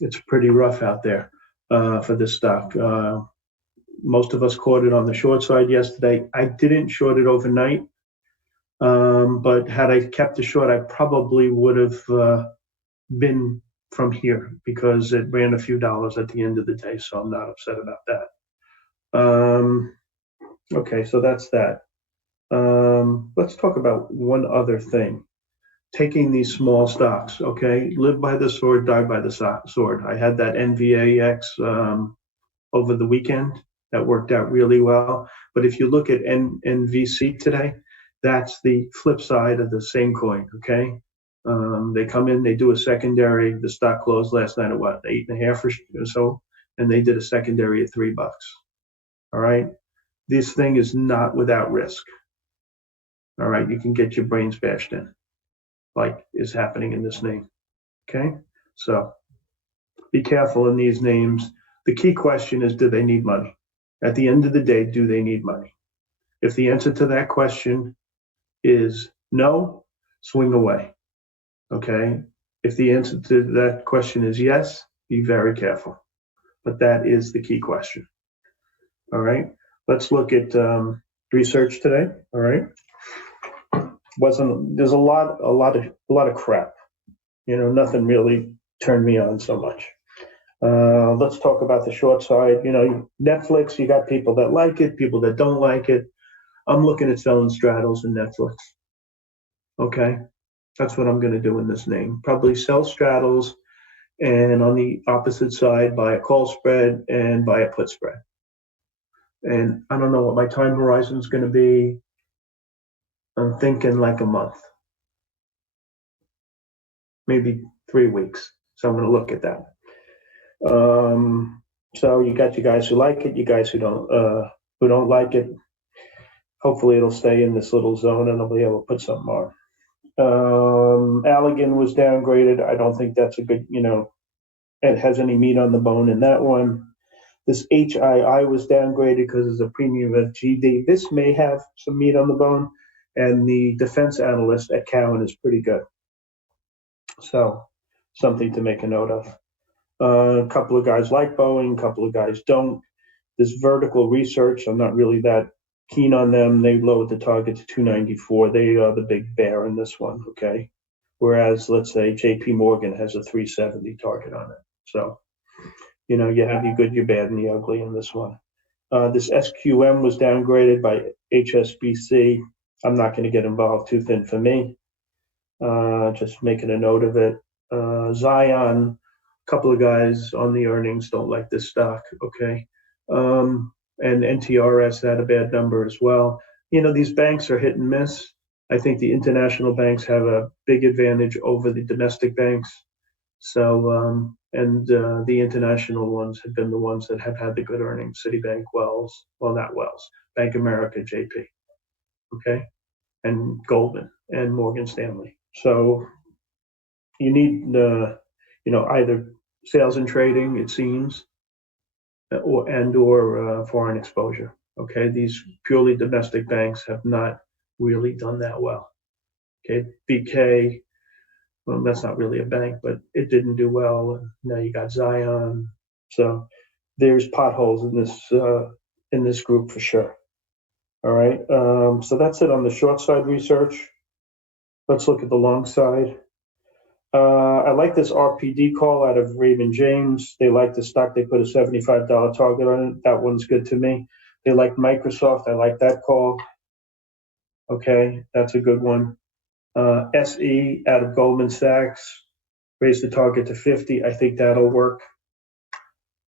It's pretty rough out there for this stock. Most of us caught it on the short side yesterday. I didn't short it overnight, but had I kept the short, I probably would have been from here because it ran a few dollars at the end of the day, so I'm not upset about that. Okay, so that's that. Let's talk about one other thing. Taking these small stocks, okay? Live by the sword, die by the sword. I had that NVAX over the weekend. That worked out really well. But if you look at NVC today, that's the flip side of the same coin, okay? They come in, they do a secondary. The stock closed last night at what, 8.5 or so? And they did a secondary at $3. All right? This thing is not without risk. All right? You can get your brains bashed in, like is happening in this name, okay? So be careful in these names. The key question is, do they need money? At the end of the day, do they need money? If the answer to that question is no, swing away, okay? If the answer to that question is yes, be very careful. But that is the key question, all right? Let's look at research today, all right? There's a lot of crap. Nothing really turned me on so much. Let's talk about the short side. Netflix, you got people that like it, people that don't like it. I'm looking at selling straddles in Netflix. Okay. That's what I'm going to do in this name. Probably sell straddles, and on the opposite side, buy a call spread and buy a put spread. And I don't know what my time horizon is going to be. I'm thinking like a month, maybe 3 weeks. So I'm going to look at that. So you got you guys who like it, you guys who don't like it. Hopefully it'll stay in this little zone and I'll be able to put something on. Allegan was downgraded. I don't think that's a good, it has any meat on the bone in that one. This HII was downgraded because it's a premium of GD. This may have some meat on the bone, and the defense analyst at Cowen is pretty good. So something to make a note of. A couple of guys like Boeing, a couple of guys don't. This vertical research, I'm not really that keen on them. They lowered the target to 294. They are the big bear in this one, okay? Whereas, let's say, JP Morgan has a 370 target on it. So, you have your good, your bad, and the ugly in this one. This SQM was downgraded by HSBC. I'm not going to get involved, too thin for me. Just making a note of it. Zion, a couple of guys on the earnings don't like this stock, okay? And NTRS had a bad number as well. These banks are hit and miss. I think the international banks have a big advantage over the domestic banks. So, the international ones have been the ones that have had the good earnings. Citibank, not Wells, Bank America, JP, okay? And Goldman and Morgan Stanley. So you need, either sales and trading, it seems, or foreign exposure. Okay, these purely domestic banks have not really done that well. Okay, BK, well, that's not really a bank, but it didn't do well. Now you got Zion, so there's potholes in this group for sure. All right, so that's it on the short side research. Let's look at the long side. I like this RPD call out of Raymond James. They like the stock. They put a $75 target on it. That one's good to me. They like Microsoft. I like that call. Okay, that's a good one. SE out of Goldman Sachs. Raise the target to 50. I think that'll work.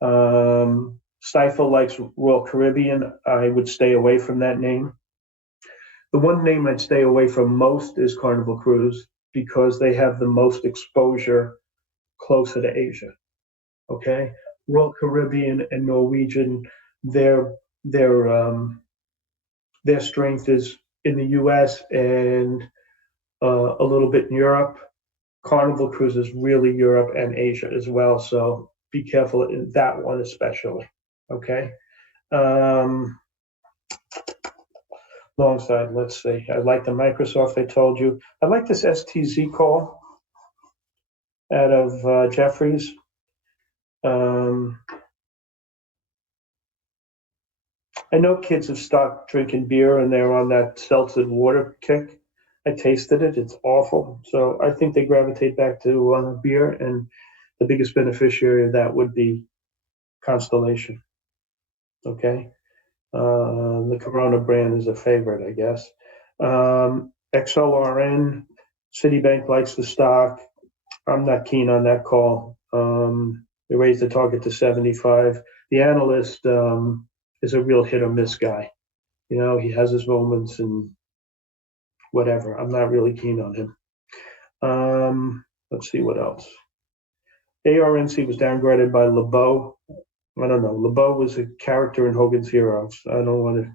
Stifel likes Royal Caribbean. I would stay away from that name. The one name I'd stay away from most is Carnival Cruise, because they have the most exposure closer to Asia. Okay, Royal Caribbean and Norwegian, their strength is in the U.S. and a little bit in Europe. Carnival Cruise is really Europe and Asia as well, so be careful in that one especially. Okay. Long side, let's see. I like the Microsoft, I told you. I like this STZ call out of Jeffries. I know kids have stopped drinking beer and they're on that seltzer water kick. I tasted it. It's awful. So I think they gravitate back to beer, and the biggest beneficiary of that would be Constellation. Okay. The Corona brand is a favorite, I guess. XLRN, Citibank likes the stock. I'm not keen on that call. They raised the target to 75. The analyst is a real hit or miss guy. He has his moments and whatever. I'm not really keen on him. Let's see what else. ARNC was downgraded by LeBeau. I don't know. LeBeau was a character in Hogan's Heroes. I don't want to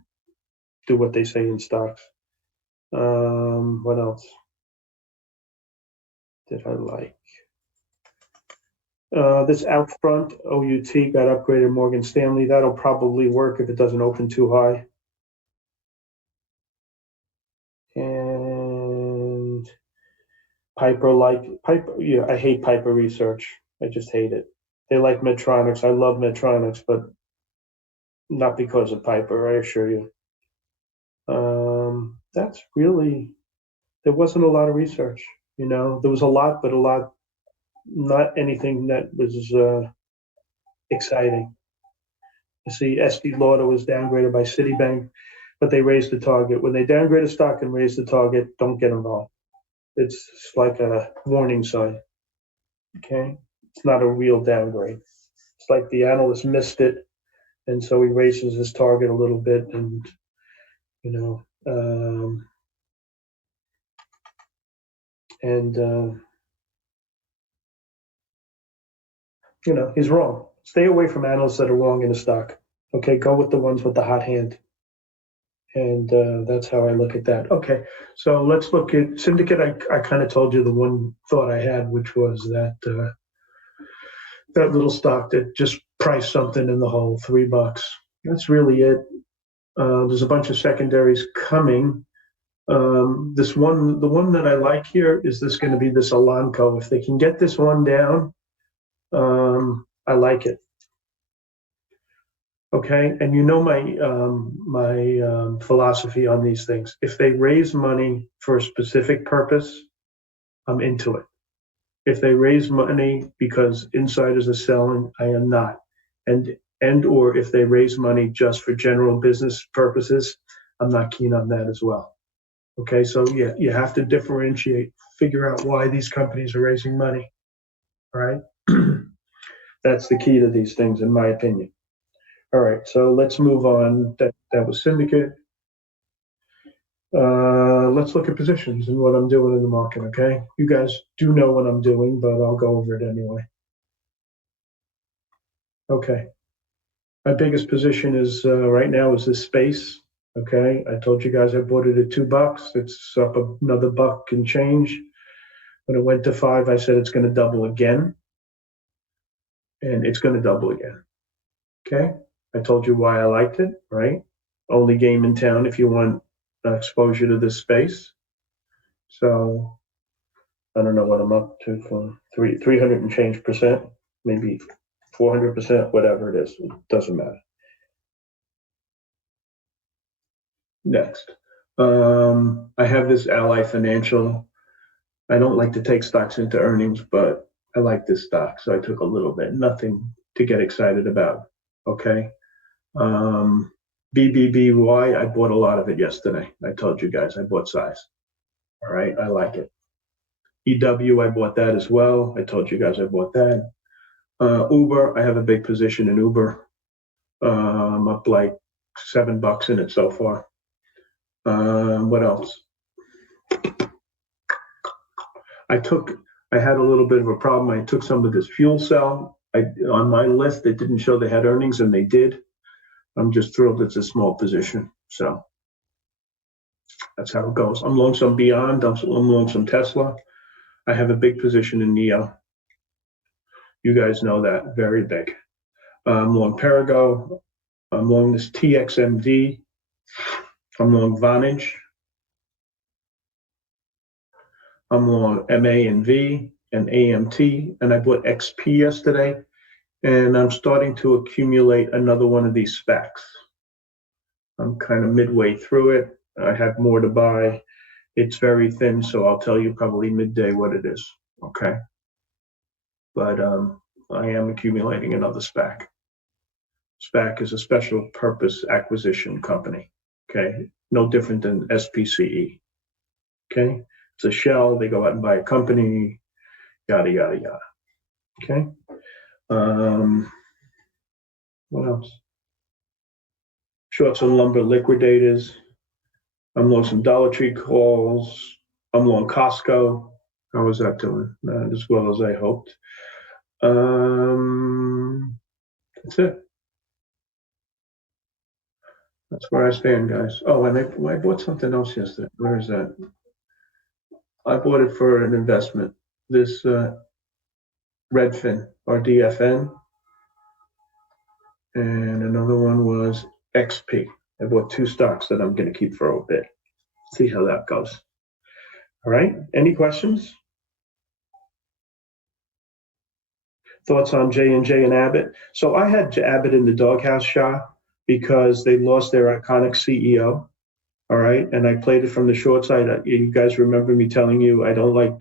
do what they say in stocks. What else did I like? This Outfront OUT got upgraded Morgan Stanley. That'll probably work if it doesn't open too high. And Piper, yeah, I hate Piper Research. I just hate it. They like Medtronics. I love Medtronics, but not because of Piper, I assure you. That's really there wasn't a lot of research. There was a lot, but not anything that was exciting. You see, Estee Lauder was downgraded by Citibank, but they raised the target. When they downgrade a stock and raise the target, don't get involved. It's like a warning sign. Okay, it's not a real downgrade. It's like the analyst missed it, and so he raises his target a little bit, and you know, he's wrong. Stay away from analysts that are wrong in a stock. Okay, go with the ones with the hot hand. And that's how I look at that. Okay, so let's look at Syndicate. I kind of told you the one thought I had, which was that that little stock that just priced something in the hole, $3. That's really it. There's a bunch of secondaries coming. The one that I like here is this going to be this Elanco. If they can get this one down, I like it. Okay, and my philosophy on these things. If they raise money for a specific purpose, I'm into it. If they raise money because insiders are selling, I am not. Or if they raise money just for general business purposes, I'm not keen on that as well. Okay, so yeah, you have to differentiate, figure out why these companies are raising money. All right, that's the key to these things, in my opinion. All right, so let's move on. That was Syndicate. Let's look at positions and what I'm doing in the market, okay? You guys do know what I'm doing, but I'll go over it anyway. Okay. My biggest position is right now is this space, okay? I told you guys I bought it at $2. It's up another buck and change. When it went to 5, I said it's going to double again. And it's going to double again, okay? I told you why I liked it, right? Only game in town if you want exposure to this space. So I don't know what I'm up to for 300 and change percent, maybe 400%, whatever it is. It doesn't matter. Next, I have this Ally Financial. I don't like to take stocks into earnings, but I like this stock, so I took a little bit. Nothing to get excited about, okay? BBBY, I bought a lot of it yesterday. I told you guys I bought size. All right, I like it. EW, I bought that as well. I told you guys I bought that. Uber, I have a big position in Uber. I'm up like $7 in it so far. What else? I had a little bit of a problem. I took some of this fuel cell. On my list, it didn't show they had earnings, and they did. I'm just thrilled it's a small position. So that's how it goes. I'm long some Beyond. I'm long some Tesla. I have a big position in NEO. You guys know that, very big. I'm long Perigo. I'm long this TXMD. I'm long Vonage. I'm long MA and V and AMT, and I bought XP yesterday, and I'm starting to accumulate another one of these SPACs. I'm kind of midway through it. I have more to buy. It's very thin, so I'll tell you probably midday what it is, okay? But I am accumulating another SPAC. SPAC is a special purpose acquisition company, okay? No different than SPCE, okay? It's a shell, they go out and buy a company, yada, yada, yada, okay? What else? Shorts on lumber liquidators. I'm long some Dollar Tree calls. I'm long Costco. How was that doing? Not as well as I hoped. That's it. That's where I stand, guys. Oh, and I bought something else yesterday. Where is that? I bought it for an investment. This Redfin or DFN. And another one was XP. I bought 2 stocks that I'm going to keep for a bit. See how that goes. All right. Any questions? Thoughts on J&J and Abbott? So I had Abbott in the doghouse shop because they lost their iconic CEO. All right, and I played it from the short side. You guys remember me telling you I don't like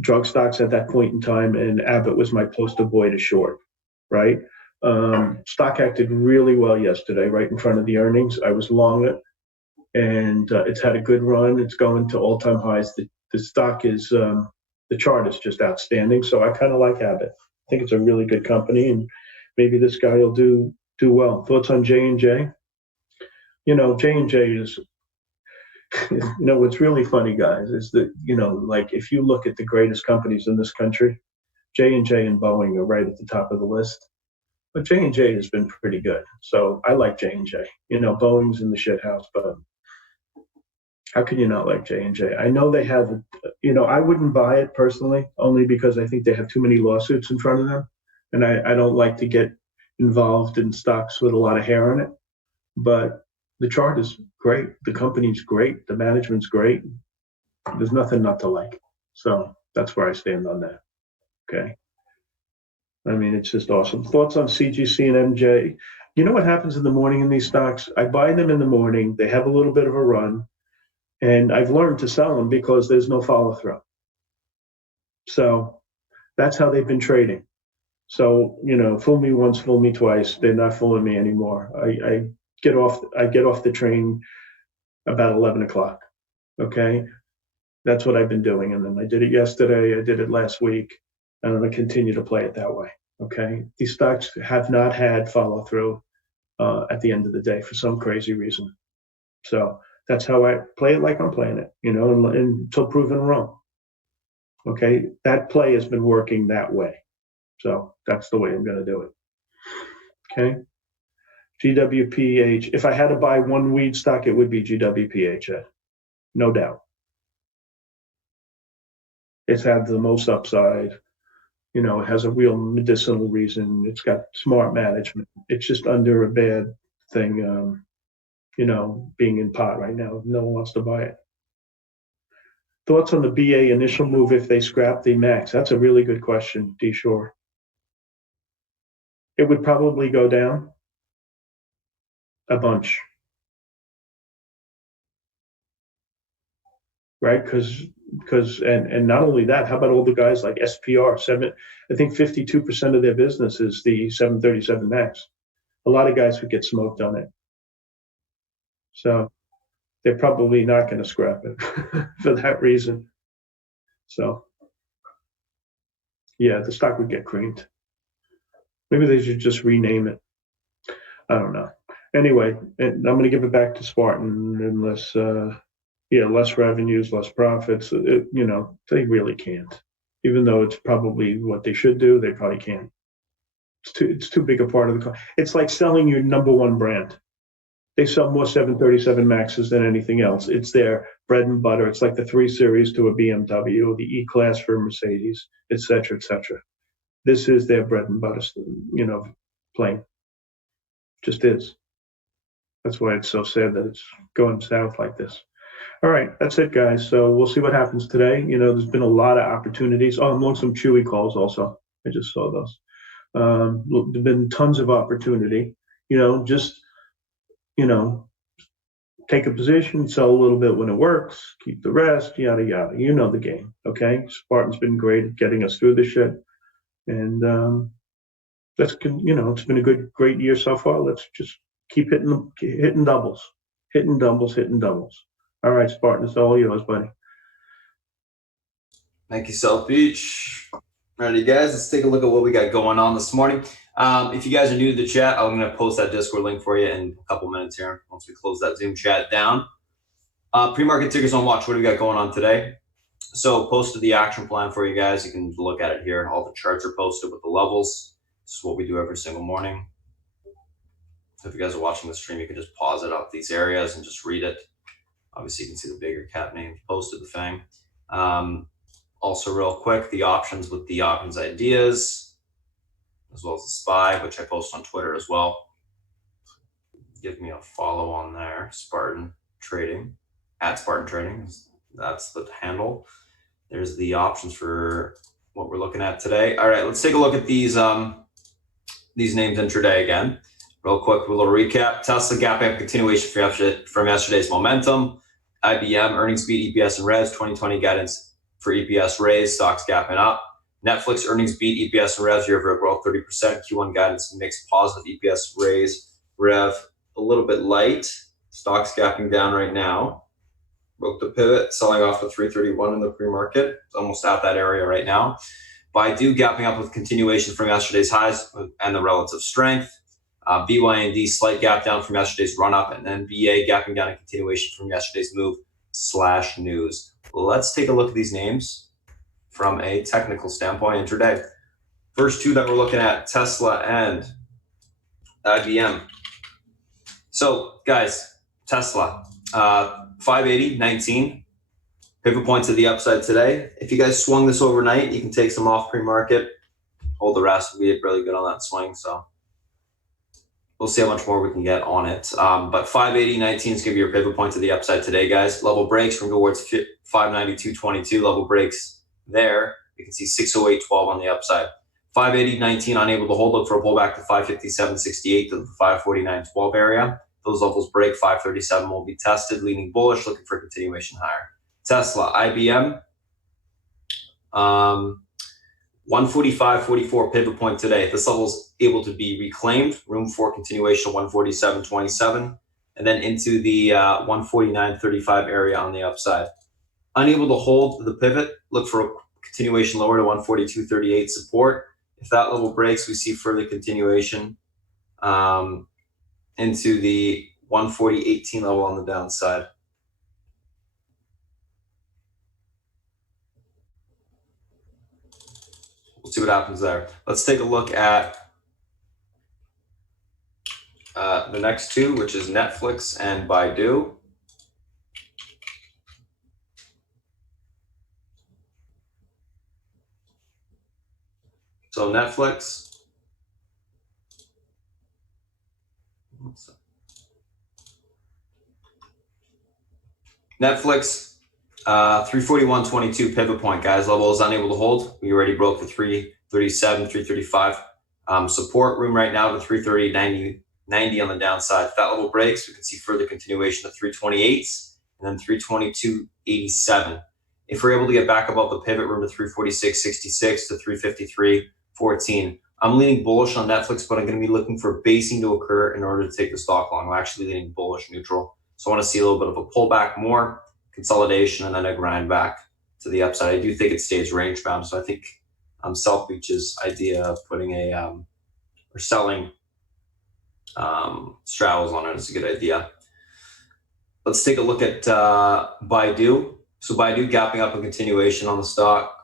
drug stocks at that point in time, and Abbott was my poster boy to short, right? Stock acted really well yesterday, right in front of the earnings. I was long it, and it's had a good run. It's going to all-time highs. The stock is, the chart is just outstanding, so I kind of like Abbott. I think it's a really good company, and maybe this guy will do well. Thoughts on J&J? J&J is, what's really funny, guys, is that, like if you look at the greatest companies in this country, J&J and Boeing are right at the top of the list. But J&J has been pretty good. So I like J&J. Boeing's in the shit house, but how can you not like J&J? I know they have, I wouldn't buy it personally, only because I think they have too many lawsuits in front of them. And I don't like to get involved in stocks with a lot of hair on it. But the chart is great. The company's great. The management's great. There's nothing not to like. So that's where I stand on that. Okay. I mean, it's just awesome. Thoughts on CGC and MJ? You know what happens in the morning in these stocks? I buy them in the morning. They have a little bit of a run. And I've learned to sell them because there's no follow through. So that's how they've been trading. So, fool me once, fool me twice. They're not fooling me anymore. I get off the train about 11 o'clock. Okay. That's what I've been doing. And then I did it yesterday. I did it last week. And I'm going to continue to play it that way. Okay. These stocks have not had follow through at the end of the day for some crazy reason. So that's how I play it, like I'm playing it, until proven wrong. Okay. That play has been working that way. So that's the way I'm going to do it. Okay. GWPH. If I had to buy one weed stock, it would be GWPH. No doubt. It's had the most upside. It has a real medicinal reason. It's got smart management. It's just under a bad thing, being in pot right now. No one wants to buy it. Thoughts on the BA initial move if they scrap the max? That's a really good question, D. Shore. It would probably go down a bunch, right? Because and not only that, how about all the guys like SPR? I think 52% of their business is the 737 Max. A lot of guys would get smoked on it. So they're probably not going to scrap it for that reason. So yeah, the stock would get creamed. Maybe they should just rename it. I don't know. Anyway, I'm going to give it back to Spartan unless, less revenues, less profits. They really can't. Even though it's probably what they should do, they probably can't. It's too big a part of the. It's like selling your number one brand. They sell more 737 Maxes than anything else. It's their bread and butter. It's like the 3 Series to a BMW, the E-Class for Mercedes, et cetera, et cetera. This is their bread and butter, plane. Just is. That's why it's so sad that it's going south like this. All right, that's it, guys. So we'll see what happens today. There's been a lot of opportunities. Oh, I'm on some Chewy calls also. I just saw those. There've been tons of opportunity. Take a position, sell a little bit when it works, keep the rest, yada, yada. You know the game, okay? Spartan's been great at getting us through this shit. And it's been a great year so far. Let's just keep hitting doubles. Hitting doubles. All right, Spartan, it's all yours, buddy. Thank you, South Beach. Ready, guys? Let's take a look at what we got going on this morning. If you guys are new to the chat, I'm going to post that Discord link for you in a couple minutes here once we close that Zoom chat down. Pre-market tickers on watch. What do we got going on today? So posted the action plan for you guys. You can look at it here. All the charts are posted with the levels. This is what we do every single morning. So if you guys are watching the stream, you can just pause it up these areas and just read it. Obviously, you can see the bigger cap names posted, the FANG. Also, real quick, the options with the options ideas, as well as the SPY, which I post on Twitter as well. Give me a follow on there, Spartan Trading, at Spartan Trading. That's the handle. There's the options for what we're looking at today. All right, let's take a look at these names intraday again. Real quick, a little recap. Tesla gapping up continuation from yesterday's momentum. IBM earnings beat EPS and revs. 2020 guidance for EPS raise. Stocks gapping up. Netflix earnings beat EPS and revs. Year-over-year growth 30%. Q1 guidance mixed positive. EPS raise. Rev a little bit light. Stocks gapping down right now. Broke the pivot, selling off to 331 in the pre-market. It's almost at that area right now. Baidu gapping up with continuation from yesterday's highs and the relative strength. BYND slight gap down from yesterday's run up, and then BA gapping down in continuation from yesterday's move / news. Let's take a look at these names from a technical standpoint intraday. First two that we're looking at, Tesla and IBM. So guys, Tesla, 580.19. Pivot point to the upside today. If you guys swung this overnight, you can take some off pre-market. Hold the rest. We did really good on that swing, so we'll see how much more we can get on it. But 580.19 is going to be your pivot point to the upside today, guys. Level breaks from towards 592.22. Level breaks there. You can see 608.12 on the upside. 580.19 unable to hold. Look for a pullback to 557.68 to the 549.12 area. Those levels break. 537 will be tested. Leaning bullish. Looking for continuation higher. Tesla, IBM, 145.44 pivot point today. If this level is able to be reclaimed, room for continuation 147.27, and then into the 149.35 area on the upside. Unable to hold the pivot, look for a continuation lower to 142.38 support. If that level breaks, we see further continuation into the 140.18 level on the downside. We'll see what happens there. Let's take a look at the next two, which is Netflix and Baidu. So Netflix. Netflix. 341.22 pivot point, guys. Level is unable to hold. We already broke the 337, 335 support room right now to 330.90 on the downside. If that level breaks, we can see further continuation to 328s and then 322.87. If we're able to get back above the pivot room to 346.66 to 353.14, I'm leaning bullish on Netflix, but I'm going to be looking for basing to occur in order to take the stock long. I'm actually leaning bullish neutral. So I want to see a little bit of a pullback more, consolidation, and then a grind back to the upside. I do think it stays range bound, so I think South Beach's idea of putting a or selling straddles on it is a good idea. Let's take a look at Baidu. So Baidu gapping up a continuation on the stock.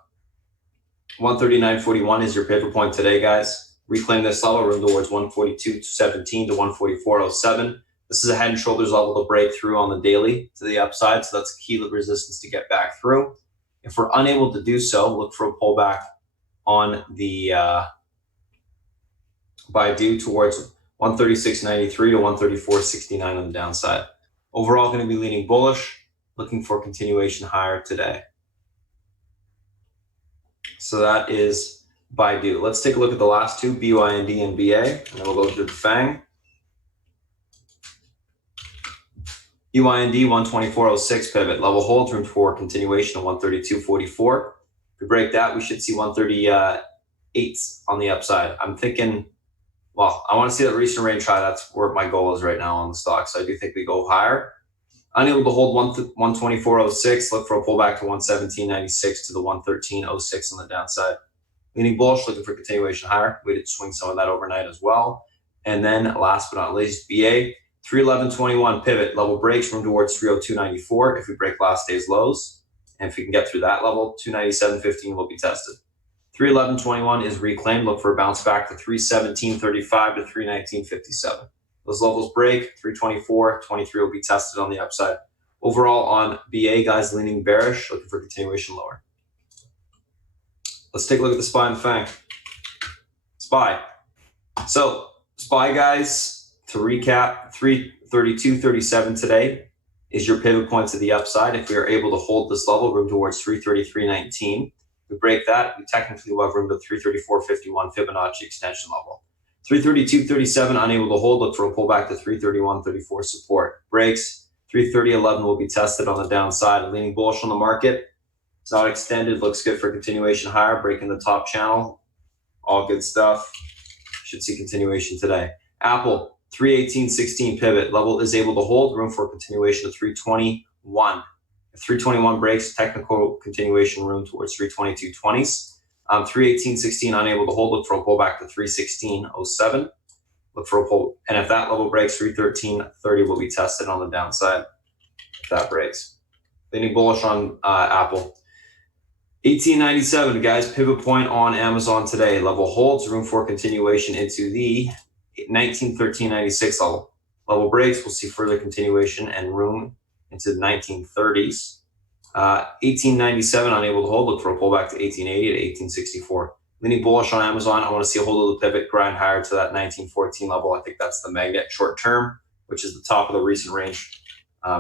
139.41 is your pivot point today, guys. Reclaim this level, room towards 142.17 to 144.07. This is a head and shoulders level to break through on the daily to the upside, so that's key resistance to get back through. If we're unable to do so, look for a pullback on the Baidu towards 136.93 to 134.69 on the downside. Overall, going to be leaning bullish, looking for continuation higher today. So that is Baidu. Let's take a look at the last two, BYND and BA, and then we'll go through the FANG. BYND 124.06 pivot, level hold, room for continuation of 132.44. If we break that, we should see 138 on the upside. I'm thinking, well, I want to see that recent range high. That's where my goal is right now on the stock. So I do think we go higher. Unable to hold 124.06, look for a pullback to 117.96 to the 113.06 on the downside. Leaning bullish, looking for continuation higher. We did swing some of that overnight as well. And then last but not least, BA. 311.21 pivot, level breaks from towards 302.94 if we break last day's lows. And if we can get through that level, 297.15 will be tested. 311.21 is reclaimed. Look for a bounce back to 317.35 to 319.57. Those levels break, 324.23 will be tested on the upside. Overall on BA, guys, leaning bearish, looking for continuation lower. Let's take a look at the SPY and the FANG. SPY. So SPY, guys, to recap, 332.37 today is your pivot point to the upside. If we are able to hold this level, room towards 333.19. If we break that, we technically will have room to 334.51 Fibonacci extension level. 332.37 unable to hold. Look for a pullback to 331.34 support. Breaks. 330.11 will be tested on the downside. Leaning bullish on the market. It's not extended. Looks good for continuation higher. Breaking the top channel. All good stuff. Should see continuation today. Apple. 318.16 pivot. Level is able to hold. Room for continuation of 321. If 321 breaks, technical continuation room towards 322.20s. 318.16 unable to hold. Look for a pullback to 316.07. Look for a pull, and if that level breaks, 313.30 will be tested on the downside. If that breaks, leaning bullish on Apple. 1897, guys. Pivot point on Amazon today. Level holds. Room for continuation into the 1913.96 level. Level breaks. We'll see further continuation and room into the 1930s. 1897 unable to hold. Look for a pullback to 1880 to 1864. Leaning bullish on Amazon. I want to see a hold of the pivot, grind higher to that 1914 level. I think that's the magnet short term, which is the top of the recent range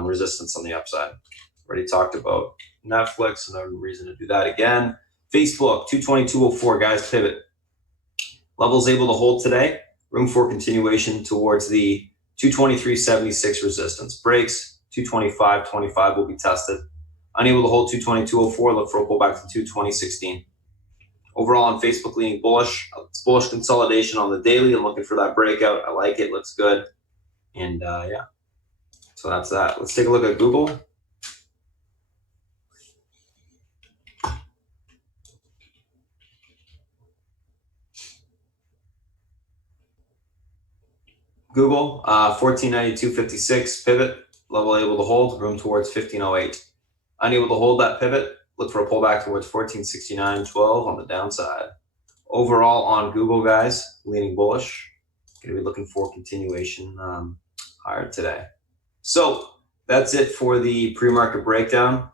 resistance on the upside. Already talked about Netflix, no reason to do that again. Facebook 222.04, guys. Pivot levels able to hold today. Room for continuation towards the 223.76 resistance. Breaks 225.25 will be tested. Unable to hold 222.04, look for a pullback to 220.16. Overall on Facebook, leaning bullish. It's bullish consolidation on the daily. I'm looking for that breakout. I like it. Looks good. And yeah, so that's that. Let's take a look at Google. Google, 1492.56 pivot. Level able to hold. Room towards 1508. Unable to hold that pivot, look for a pullback towards 1469.12 on the downside. Overall on Google, guys, leaning bullish. Going to be looking for continuation higher today. So that's it for the pre-market breakdown.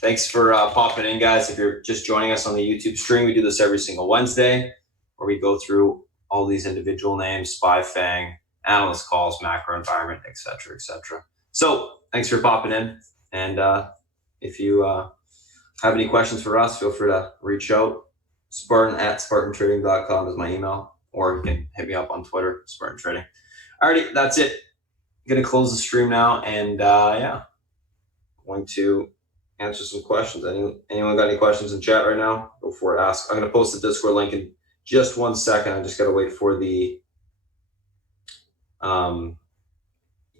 Thanks for popping in, guys. If you're just joining us on the YouTube stream, we do this every single Wednesday where we go through all these individual names, SPY, FANG, analyst calls, macro environment, etc., etc. So thanks for popping in. And if you have any questions for us, feel free to reach out. Spartan@spartantrading.com is my email, or you can hit me up on Twitter, Spartan Trading. Alrighty, that's it. I'm going to close the stream now, and yeah, I'm going to answer some questions. Anyone got any questions in chat right now? Go for it, ask. I'm going to post the Discord link in just 1 second. I just got to wait for the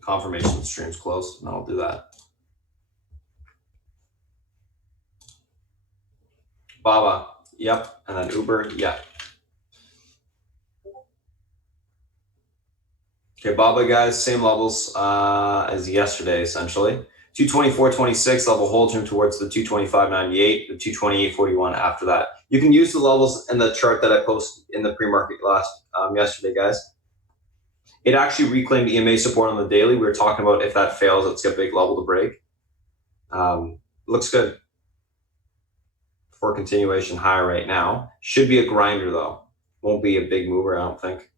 confirmation the stream's closed, and I'll do that. Baba, yep, and then Uber, yeah. Okay, Baba, guys, same levels as yesterday, essentially. 224.26 level holds him towards the 225.98, the 228.41 after that. You can use the levels in the chart that I posted in the pre-market yesterday, guys. It actually reclaimed EMA support on the daily. We were talking about if that fails, it's a big level to break. Looks good for continuation high right now. Should be a grinder though. Won't be a big mover, I don't think.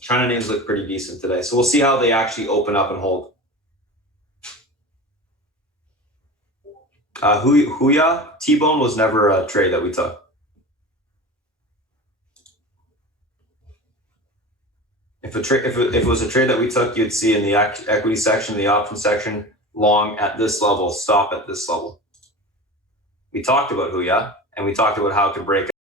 China names look pretty decent today. So we'll see how they actually open up and hold. Huya, T-Bone was never a trade that we took. If it was a trade that we took, you'd see in the equity section, the option section, long at this level, stop at this level. We talked about Huya, and we talked about how it could break